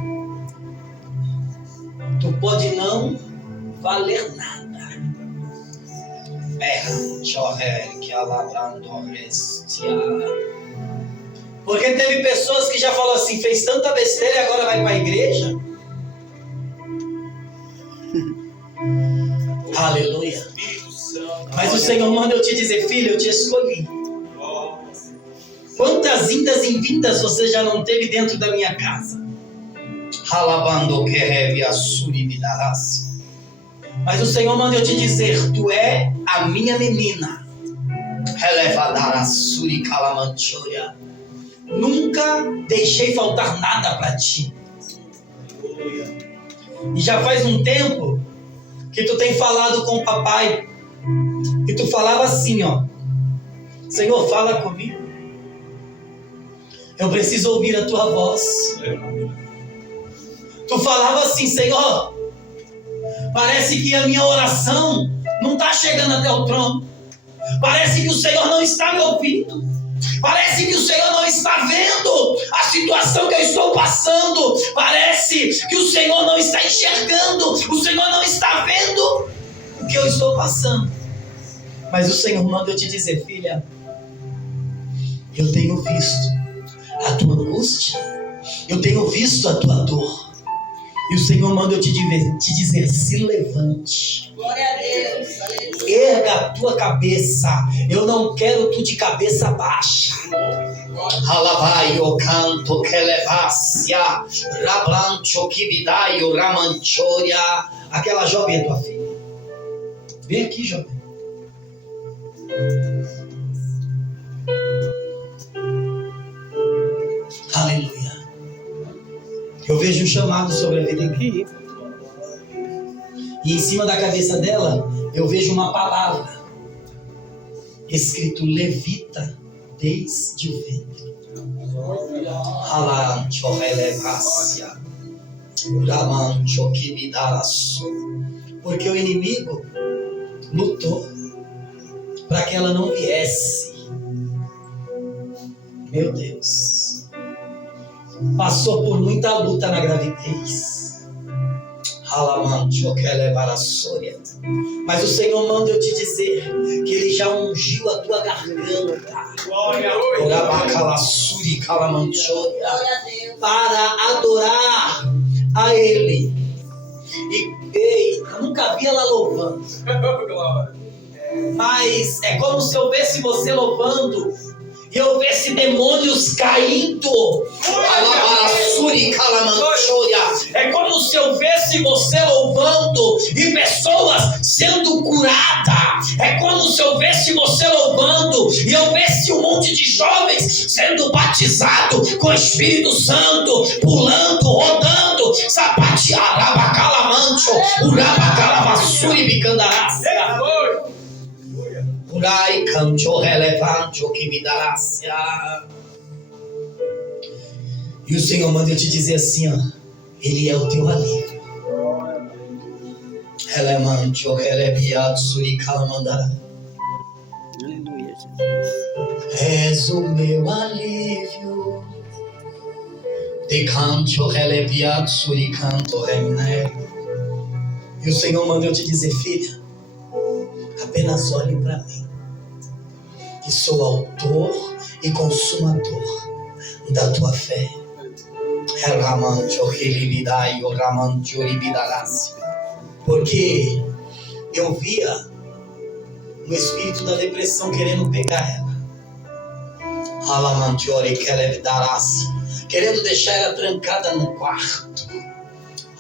tu pode não valer nada. Porque teve pessoas que já falaram assim, fez tanta besteira e agora vai para a igreja. Aleluia. Mas o Senhor manda eu te dizer, filho, eu te escolhi. Quantas indas e vindas você já não teve dentro da minha casa? Halabando que reve a suribidarás. Mas o Senhor manda eu te dizer, tu é a minha menina. Relevadara suri calamanchoia. Nunca deixei faltar nada para ti. E já faz um tempo que tu tem falado com o papai. E tu falava assim, ó. Senhor, fala comigo. Eu preciso ouvir a tua voz. Tu falava assim, Senhor, parece que a minha oração não está chegando até o trono. Parece que o Senhor não está me ouvindo. Parece que o Senhor não está vendo a situação que eu estou passando. Parece que o Senhor não está enxergando. O Senhor não está vendo o que eu estou passando. Mas o Senhor manda eu te dizer, filha, eu tenho visto a tua angústia, eu tenho visto a tua dor. E o Senhor manda eu te dizer, se levante. Glória a Deus. Aleluia. Erga a tua cabeça. Eu não quero tu de cabeça baixa. Alabaio canto que levácia. Rablancho que vidaio ramanchoria. Aquela jovem é tua filha. Vem aqui, jovem. Aleluia. Eu vejo um chamado sobre a vida aqui. E em cima da cabeça dela, eu vejo uma palavra. Escrito levita desde o ventre. Alancho relevácia. Uramancho que me dá porque o inimigo lutou para que ela não viesse. Meu Deus. Passou por muita luta na gravidez. Mas o Senhor manda eu te dizer que Ele já ungiu a tua garganta para adorar a Ele. E eu nunca vi ela louvando. Mas é como se eu visse você louvando e eu visse demônios caindo. É como se eu visse você louvando e pessoas sendo curadas. É como se eu visse você louvando e eu visse um monte de jovens sendo batizados com o Espírito Santo, pulando, rodando, sapatear, abacalamancho, urabacalamassuri bicandarácia. Urai cancho relevante que me darás. E o Senhor manda eu te dizer assim, ó, Ele é o teu alívio. Relevante o releviado suricalamandará. Aleluia, Jesus. És o meu alívio. De canto releviado suricanto remine. E o Senhor manda eu te dizer, filha, apenas olhe para mim, que sou autor e consumador da tua fé. Porque eu via o espírito da depressão querendo pegar ela. Querendo deixar ela trancada no quarto.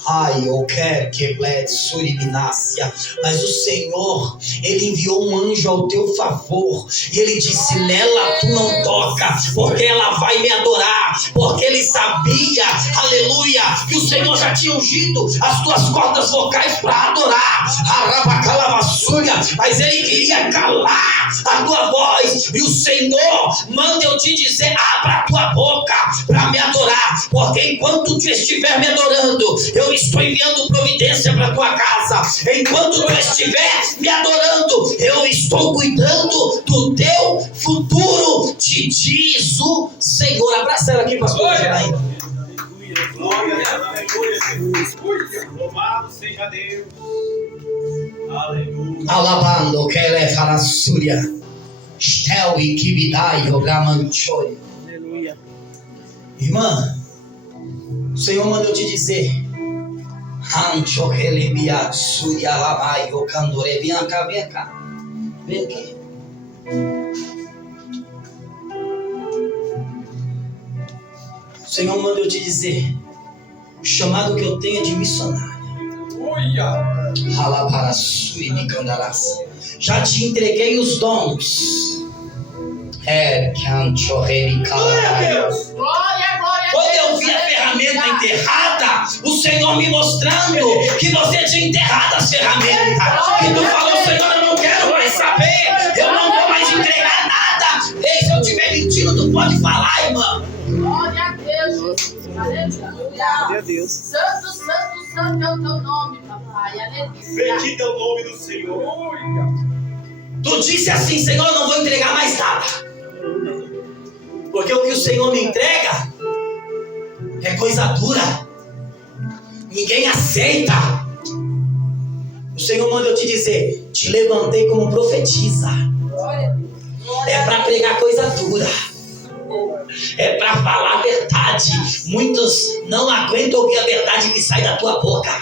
Ai, eu quero que suribinácia. Mas o Senhor, Ele enviou um anjo ao teu favor. E Ele disse, nela tu não toca, porque ela vai me adorar. Porque Ele sabia, aleluia, que o Senhor já tinha ungido as tuas cordas vocais para adorar. Mas Ele queria calar a tua voz. E o Senhor manda eu te dizer, abra a tua boca para me adorar. Porque enquanto tu estiver me adorando, eu estou enviando providência para tua casa. Enquanto tu estiver me adorando, eu estou cuidando do teu futuro, te diz o Senhor. Abraça ela aqui, pastor Janaína. Glória a Deus, aleluia. Louvado seja Deus. Aleluia. Alabando que ele fará súria. Estel e kibidai o gamanchoi. Aleluia. Irmã, o Senhor manda eu te dizer. Ancho relebia súria labai o candore. Vem cá, vem cá. Vem aqui. O Senhor manda eu te dizer, o chamado que eu tenho é de missionária. Já te entreguei os dons. Glória a Deus. Quando eu vi a ferramenta enterrada, o Senhor me mostrando que você tinha enterrado as ferramentas. E tu falou, Senhor, eu não quero mais saber, eu não vou mais entregar nada. Ei, se eu estiver mentindo, tu pode falar, irmão. Glória a Deus. Aleluia. Glória a Deus. Santo, santo, santo é o teu nome, papai. Aleluia. Bendito é o nome do Senhor. Tu disse assim, Senhor, eu não vou entregar mais nada. Porque o que o Senhor me entrega é coisa dura. Ninguém aceita. O Senhor manda eu te dizer, te levantei como profetisa. É para pregar coisa dura. É para falar a verdade. Muitos não aguentam ouvir a verdade que sai da tua boca.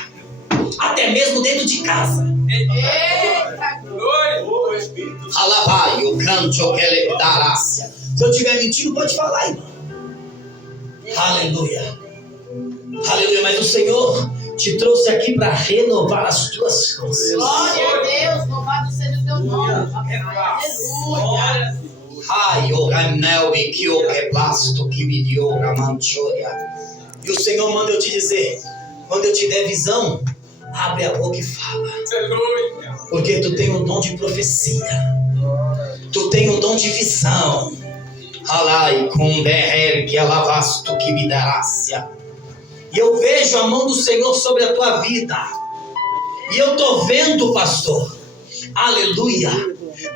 Até mesmo dentro de casa. Eita, Glória, Espírito Santo. Alabai o canto que ele dará. Se eu estiver mentindo, pode falar, irmão. Aleluia. Aleluia. Mas o Senhor te trouxe aqui para renovar as tuas forças. glória a Deus. Louvado seja o teu nome, papai. Aleluia. Ai, o ganel e que o replasto que me deu a manchoria. E o Senhor manda eu te dizer, quando eu te der visão, abre a boca e fala. Porque tu tem um dom de profecia. Tu tem um dom de visão. Alai com derrer que alavasto que me darácia. E eu vejo a mão do Senhor sobre a tua vida. E eu estou vendo, pastor, aleluia,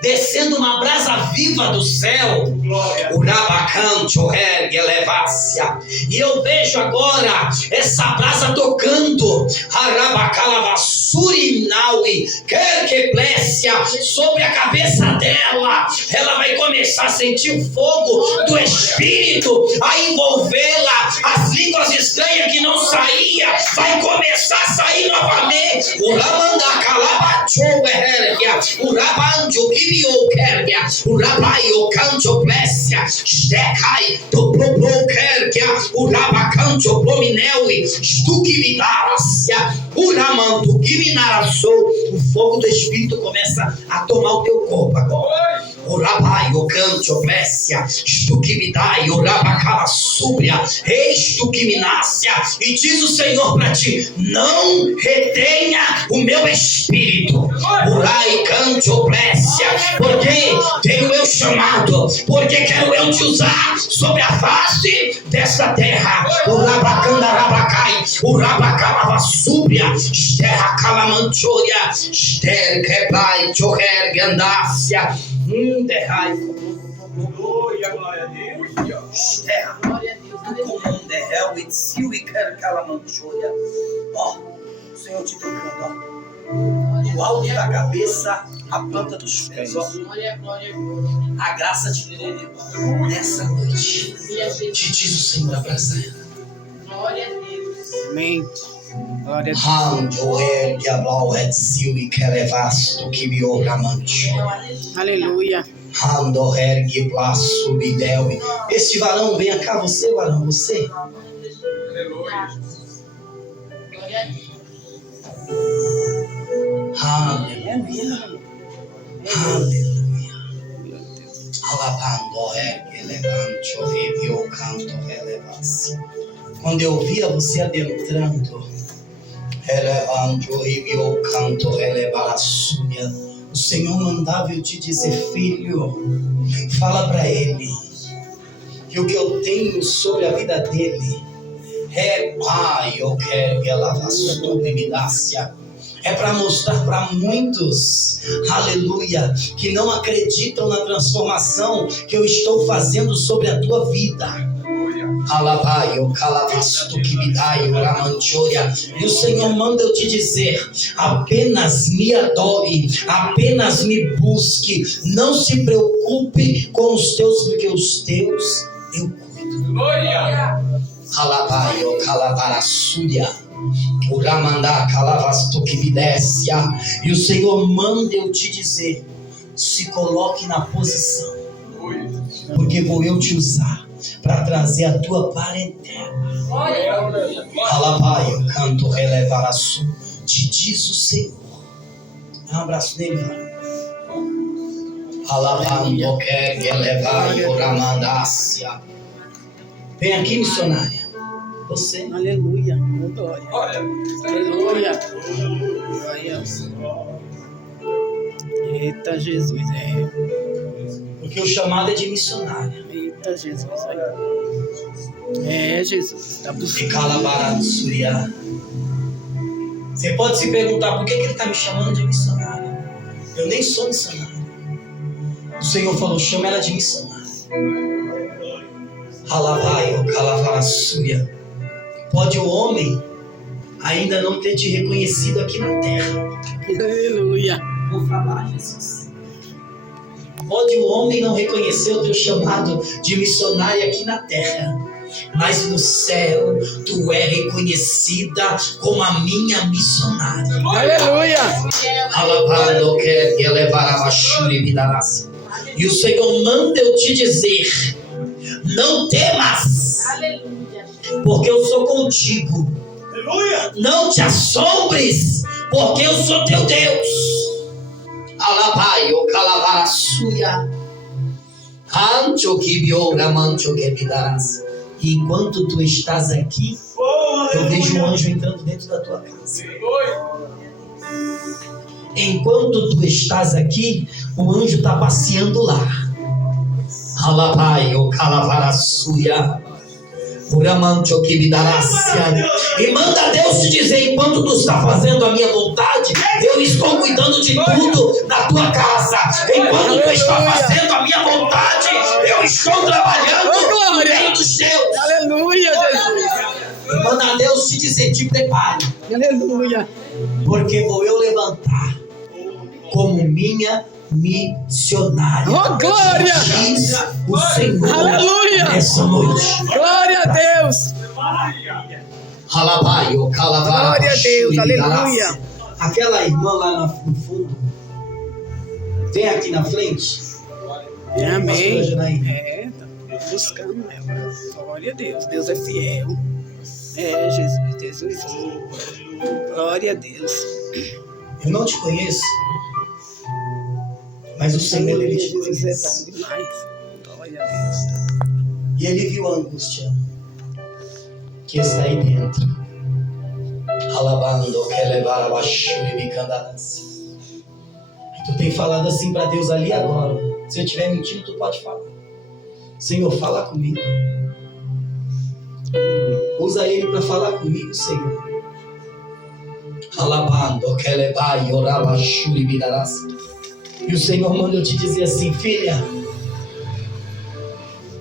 descendo uma brasa viva do céu. Glória. O rabacanto ergue elevácia. E eu vejo agora essa brasa tocando. Arabacalavasurinaui, quer que plécia sobre a cabeça dela. Ela vai começar a sentir o fogo do Espírito a envolvê-la. As línguas estranhas que não saía vai começar a sair novamente. O ramandacalabacho ergue. O rabanjo kibio kergue. O rabaio canto plécia. Stekai do propro kergue. O rabacanto promineui. Stukividácia. O ramanto que me naraçou. O fogo do Espírito começa a tomar o teu corpo agora. O rabai, o canto, plécia. Isto que me dai, o rabacala súbria. Isto que me nasce. E diz o Senhor para ti, não retenha o meu Espírito. O rai, canto, plécia. Porque tenho eu chamado, porque quero eu te usar sobre a face desta terra. O rabacanda rabacai. O rabacala súbria. Esterra calamanchoria. Ester quebai, choher gandácia. Derrai. Glória, glória a Deus. Terra. Glória a Deus. Aleluia. Como derrel e tsil e quer calamanchoria. Ó, o Senhor te tocando, ó. Do alto da cabeça, a planta dos pés, ó. Glória, glória, glória. A graça te deu nessa noite. Glória a Deus. Te diz o Senhor, abraça ela. Glória a Deus. Amém. Glória a Deus. Hando ergue a blau et siu que levasto que me ora mancho. Aleluia. Hando ergue blasso bidel. Este varão, venha cá, você, varão, você. Aleluia. Glória a Deus. Aleluia. Aleluia. Alabando ergue levante, o canto relevance. Quando eu via você adentrando, relevante, o canto relevar a súbia. O Senhor mandava eu te dizer, filho, fala para ele que o que eu tenho sobre a vida dele é, pai, eu quero que ela faça submidância. É para mostrar para muitos, aleluia, que não acreditam na transformação que eu estou fazendo sobre a tua vida. Alabaio, calavasto que me dai, oramanchoria. E o Senhor manda eu te dizer: apenas me adore, apenas me busque, não se preocupe com os teus, porque os teus eu cuido. Glória. Alabaio, calavarasúria, uramandá, calavasto que me desce. E o Senhor manda eu te dizer: se coloque na posição, porque vou eu te usar para trazer a tua parentela. Alabaio, canto relevar a sua, te diz o Senhor. Dá um abraço nele, varão. Alabando quer levar oramandácia. Vem aqui, missionária. Você. Aleluia. Glória. Aleluia. Glória. Eita Jesus. Porque o chamado é de missionária. Eita Jesus. Jesus. Tá E buscando. calabaratsuriá. Você pode se perguntar por que ele está me chamando de missionária. Eu nem sou missionária. O Senhor falou: chama ela de missionária. Alavaio, calavaratsuriá. Pode o homem ainda não ter te reconhecido aqui na terra. Aleluia. Vou falar, Jesus. Pode o homem não reconhecer o teu chamado de missionária aqui na terra, mas no céu tu é reconhecida como a minha missionária. Aleluia. Alabando quer elevar a machura e vidarás. E o Senhor manda eu te dizer: não temas, Aleluia. porque eu sou contigo. Aleluia. Não te assombres, porque eu sou teu Deus. Alabai, o calavarassuia. Ancho que biora, mancho que me darás. E enquanto tu estás aqui, eu vejo um anjo entrando dentro da tua casa. Enquanto tu estás aqui, o anjo está passeando lá. Alabai, o calavarassuia. Uramancho que me darás. E manda Deus te dizer: enquanto tu está fazendo a minha vontade, eu estou cuidando de tudo na tua casa. Enquanto tu está fazendo a minha vontade, eu estou trabalhando no meio dos teus. Aleluia, Jesus. E manda Deus te dizer: te prepare, Aleluia. porque vou eu levantar como minha missionária. Oh, glória! Diz o Senhor. Aleluia! Nessa noite. Glória a Deus. Alabaio, calavara, Glória a Deus. Aleluia. Aquela irmã lá no fundo, vem aqui na frente. Amém. Pastora Janaína. Tá buscando, né? Glória a Deus. Deus é fiel. Jesus. Jesus. Glória a Deus. Eu não te conheço, mas o Senhor, ele te Jesus é conhece. bom demais. Glória a Deus. E ele viu a angústia que está aí dentro. Alabando, que levar abaixo e me candarás. Tu tem falado assim para Deus ali agora. Se eu estiver mentindo, tu pode falar. Senhor, fala comigo. Usa ele para falar comigo, Senhor. Alabando, que levar e orar abaixo e me darás. E o Senhor manda eu te dizer assim: filha,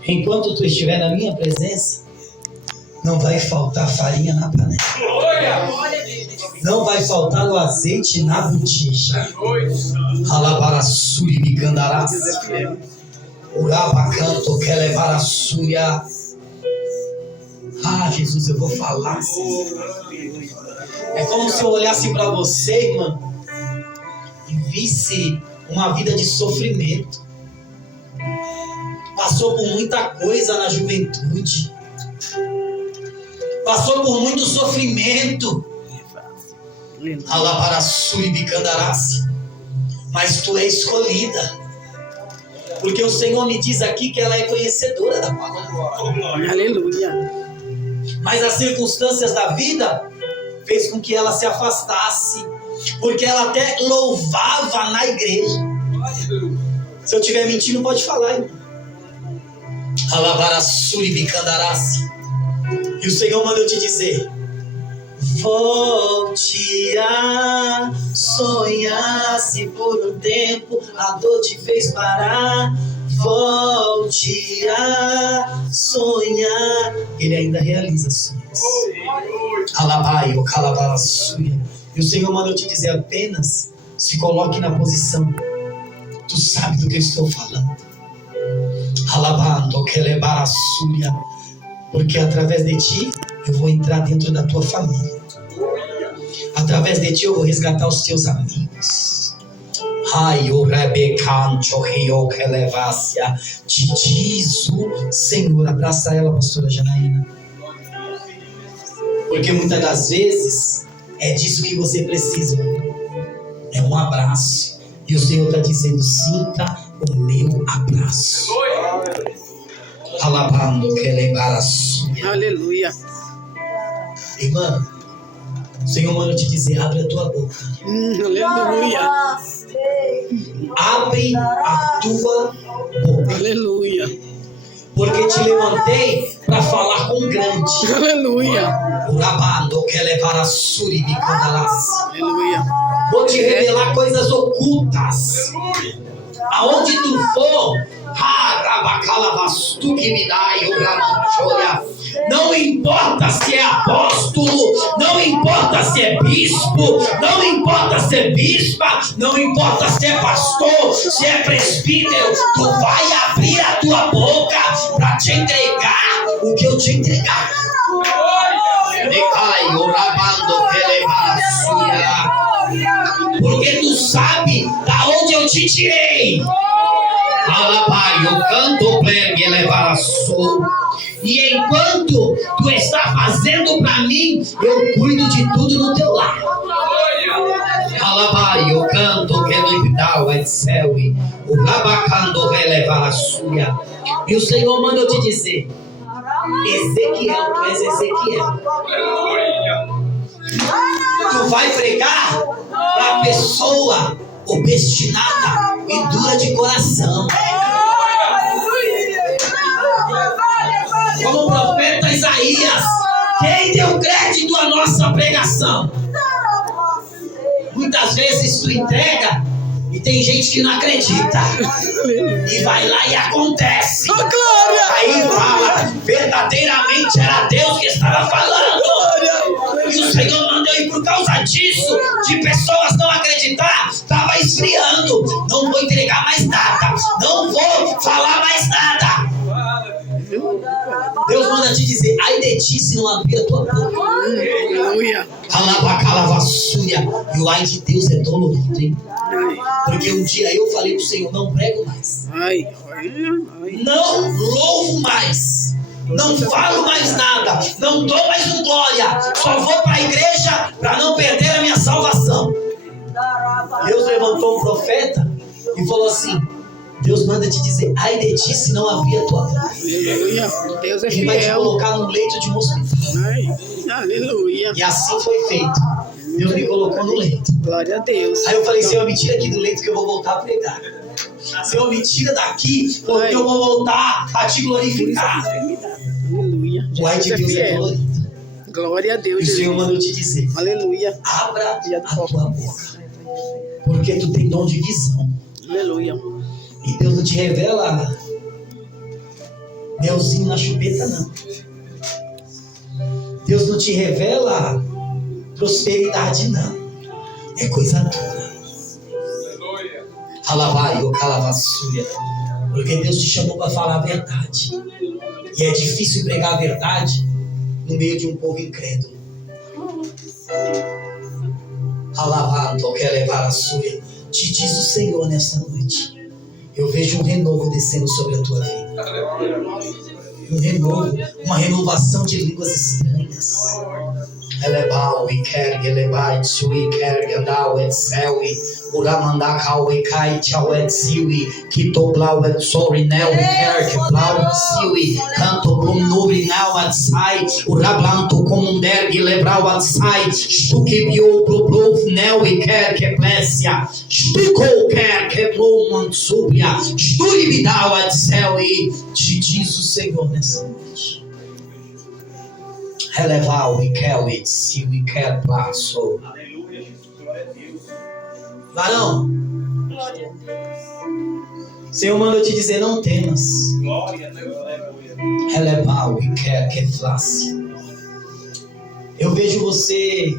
enquanto tu estiver na minha presença, não vai faltar farinha na panela. Não vai faltar o azeite na botija. Alabarassuri me candarás. Uraba canto que levar a súria. Ah, Jesus, eu vou falar assim. É como se eu olhasse para você, irmã, e visse uma vida de sofrimento. Passou por muita coisa na juventude. Passou por muito sofrimento. Mas tu é escolhida. Porque o Senhor me diz aqui que ela é conhecedora da palavra. Aleluia. Mas as circunstâncias da vida fez com que ela se afastasse. Porque ela até louvava na igreja. Se eu estiver mentindo, pode falar, irmão. E o Senhor mandou te dizer: volte a sonhar. Se por um tempo a dor te fez parar, volte a sonhar. Ele ainda realiza sonhos. Alabai, o calabarassuia. E o Senhor mandou te dizer: apenas se coloque na posição. Tu sabe do que eu estou falando. Alabando, que lebarassuia. Porque através de ti eu vou entrar dentro da tua família. Através de ti eu vou resgatar os teus amigos. Ai, o rebecancho rio que levácia. Te diz o Senhor. Abraça ela, pastora Janaína. Porque muitas das vezes é disso que você precisa. É um abraço. E o Senhor está dizendo: sinta o meu abraço. Alabando que lebarassuia. Aleluia. Irmã, o Senhor manda te dizer: abre a tua boca. Aleluia. Abre a tua boca. Aleluia. Porque te levantei para falar com grande. Aleluia. Urabando que lebarassuia me candarás. Aleluia. Vou te revelar coisas ocultas. Aonde tu for, não importa se é apóstolo, não importa se é bispo, não importa se é bispa, não importa se é pastor, se é presbítero, tu vai abrir a tua boca para te entregar o que eu te entregar. Porque tu sabe da onde eu te tirei. Alabai, eu canto plegue levar a sua. E enquanto tu está fazendo para mim, eu cuido de tudo no teu lar. Alabai, eu canto que libdal é céu. O rabacando relevar a sua. E o Senhor manda eu te dizer: Ezequiel, tu és Ezequiel. Tu vai pregar para a pessoa obstinada e dura de coração. Como o profeta Isaías, quem deu crédito à nossa pregação? Muitas vezes tu entrega e tem gente que não acredita. E vai lá e acontece. Aí fala: verdadeiramente era Deus que estava falando. E o Senhor mandou, e por causa disso, de pessoas não acreditar, estava esfriando. Não vou entregar mais nada. Não vou falar mais nada. Deus manda te dizer: ai de ti se não abrir a tua boca. Aleluia. Calabacalavassúria. E o ai de Deus é dolorido, hein? Porque um dia eu falei pro Senhor: não prego mais. Não louvo mais. Não falo mais nada. Não dou mais um glória. Só vou para a igreja para não perder a minha salvação. Deus levantou um profeta e falou assim: Deus manda te dizer: ai de ti se não abrir a tua boca. Aleluia. Deus é Ele vai te fiel. colocar num leito de um hospital. Aleluia. E assim foi feito. Deus me colocou no leito. Glória a Deus. Aí eu falei: Senhor, me tira aqui do leito que eu vou voltar a pregar. Senhor, me tira daqui porque eu vou voltar a te glorificar. Aleluia. O ai de Jesus é Deus é fiel. dolorido. Glória a E Deus. o Senhor Jesus. mandou te dizer: Aleluia. abra a tua boca. Porque tu tem dom de visão. Aleluia. E Deus não te revela melzinho na chupeta, não. Deus não te revela prosperidade, não. É coisa dura. Alabai, o calavassúria. Porque Deus te chamou para falar a verdade. E é difícil pregar a verdade no meio de um povo incrédulo. Alabando, quer levar a sua. Te diz o Senhor nessa noite. Eu vejo um renovo descendo sobre a tua vida. Um renovo, uma renovação de línguas estranhas. Elebau e quer elevar, sui quer gadau et seui, uramandakau e kai tchau et siui, kitoblau et sorinel e quer que blau siui, canto blum nubrinau at sai, urablanto comunderg lebrau at sai, stuque bio blub nel e quer que plesia, stuco quer que blum mansubia, sturibidau et seui, te diz o Senhor nessa noite. Elevar e quer e se e quer passo. Aleluia, Jesus. Glória a Deus. Varão, Glória a Deus. Senhor manda eu te dizer, não temas. Glória a Deus. Aleluia. Elevar e quer que flasse. Eu vejo você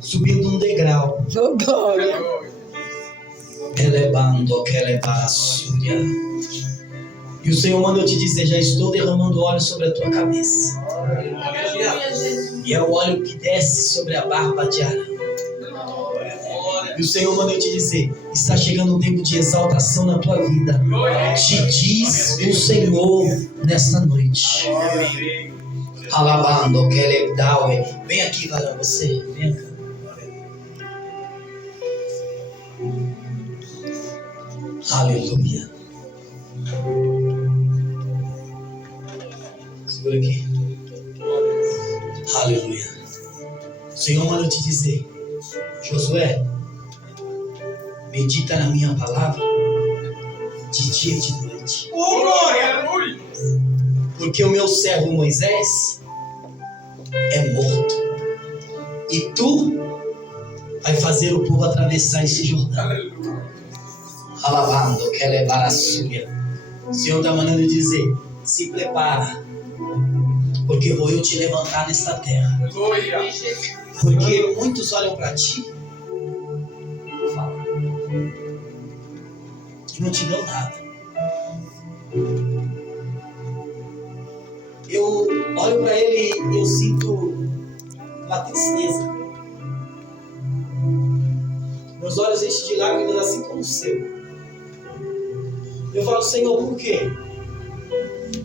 subindo um degrau. Oh, glória. Elevando que elevar a súria. E o Senhor manda eu te dizer, já estou derramando óleo sobre a tua cabeça. Aleluia, Jesus. E é o óleo que desce sobre a barba de Arão. E o Senhor manda eu te dizer, está chegando um tempo de exaltação na tua vida. Te diz o Senhor nesta noite. Alabando que ele dá. Vem aqui, varão, você. Vem cá. Aleluia. Segura aqui. Aleluia. O Senhor manda eu te dizer, Josué, medita na minha palavra de dia e de noite. Glória. Porque o meu servo Moisés é morto. E tu vai fazer o povo atravessar esse Jordão. Alabando, quer levar a súria. O Senhor está mandando dizer, se prepara. Porque vou eu te levantar nesta terra. Glória. Porque muitos olham para ti e não te dão nada. Eu olho para ele e eu sinto uma tristeza. Meus olhos enchem de lágrimas assim como o seu. Eu falo, Senhor, por quê?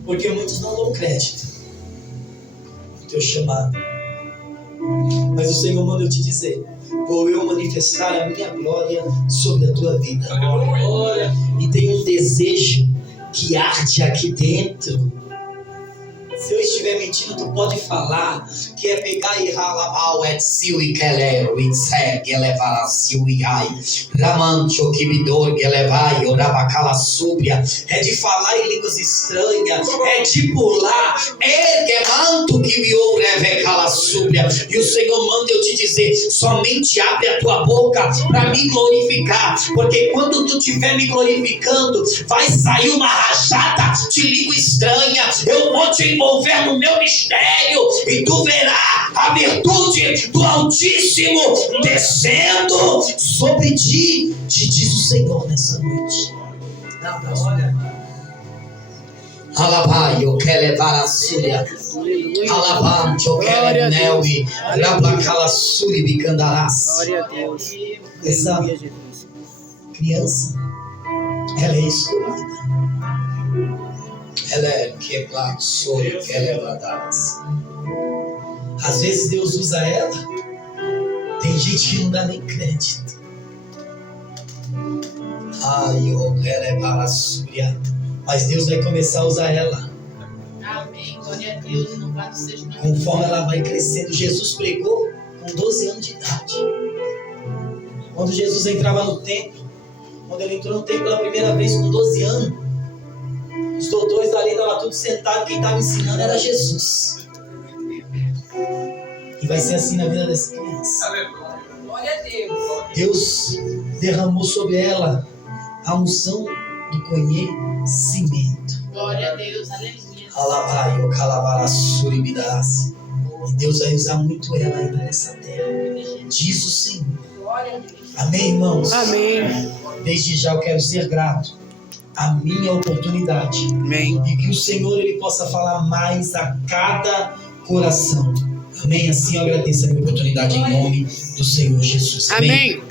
Porque muitos não dão crédito no teu chamado. Mas o Senhor manda eu te dizer, vou eu manifestar a minha glória sobre a tua vida. Glória. E tem um desejo que arde aqui dentro. Se eu estiver mentindo, tu pode falar que é pegar e ralar et sil e kelero e segue elevar a sil e ai ramancho que bidor que elevai orabacala súbia, é de falar em línguas estranhas, é de pular, erguemanto que viu revecala súbia. E o Senhor manda eu te dizer, somente abre a tua boca para me glorificar, porque quando tu estiver me glorificando, vai sair uma rajada de língua estranha. Eu vou te envolver no meu mistério e tu verás a virtude do Altíssimo descendo sobre ti, te diz o Senhor nessa noite. Alabai, eu quero levar a súria. Alabante, eu quero neui. Rabacala suri bicandarás. Glória a Deus. Essa Aleluia, Jesus. criança, ela é escolhida. Ela é quebrada, sobre que ela é guardada. Às vezes Deus usa ela. Tem gente que não dá nem crédito. Ai, eu quero levar a súria. Mas Deus vai começar a usar ela. Amém. Glória a Deus. E louvado seja o nome. Conforme ela vai crescendo. Jesus pregou com 12 anos de idade. Quando Jesus entrava no templo, quando ele entrou no templo pela primeira vez com 12 anos, os doutores ali estavam todos sentados, quem estava ensinando era Jesus. E vai ser assim na vida dessa criança. Glória a Deus. Deus derramou sobre ela a unção do conhecimento. Glória a Deus. Aleluia. Alabai, o calavara suribidarás. E Deus vai usar muito ela ainda nessa terra. Diz o Senhor. Glória a Deus. Amém, irmãos? Amém. Desde já eu quero ser grato a minha oportunidade. Amém. E que o Senhor ele possa falar mais a cada coração. Amém? Assim eu agradeço a minha oportunidade em nome do Senhor Jesus. Amém.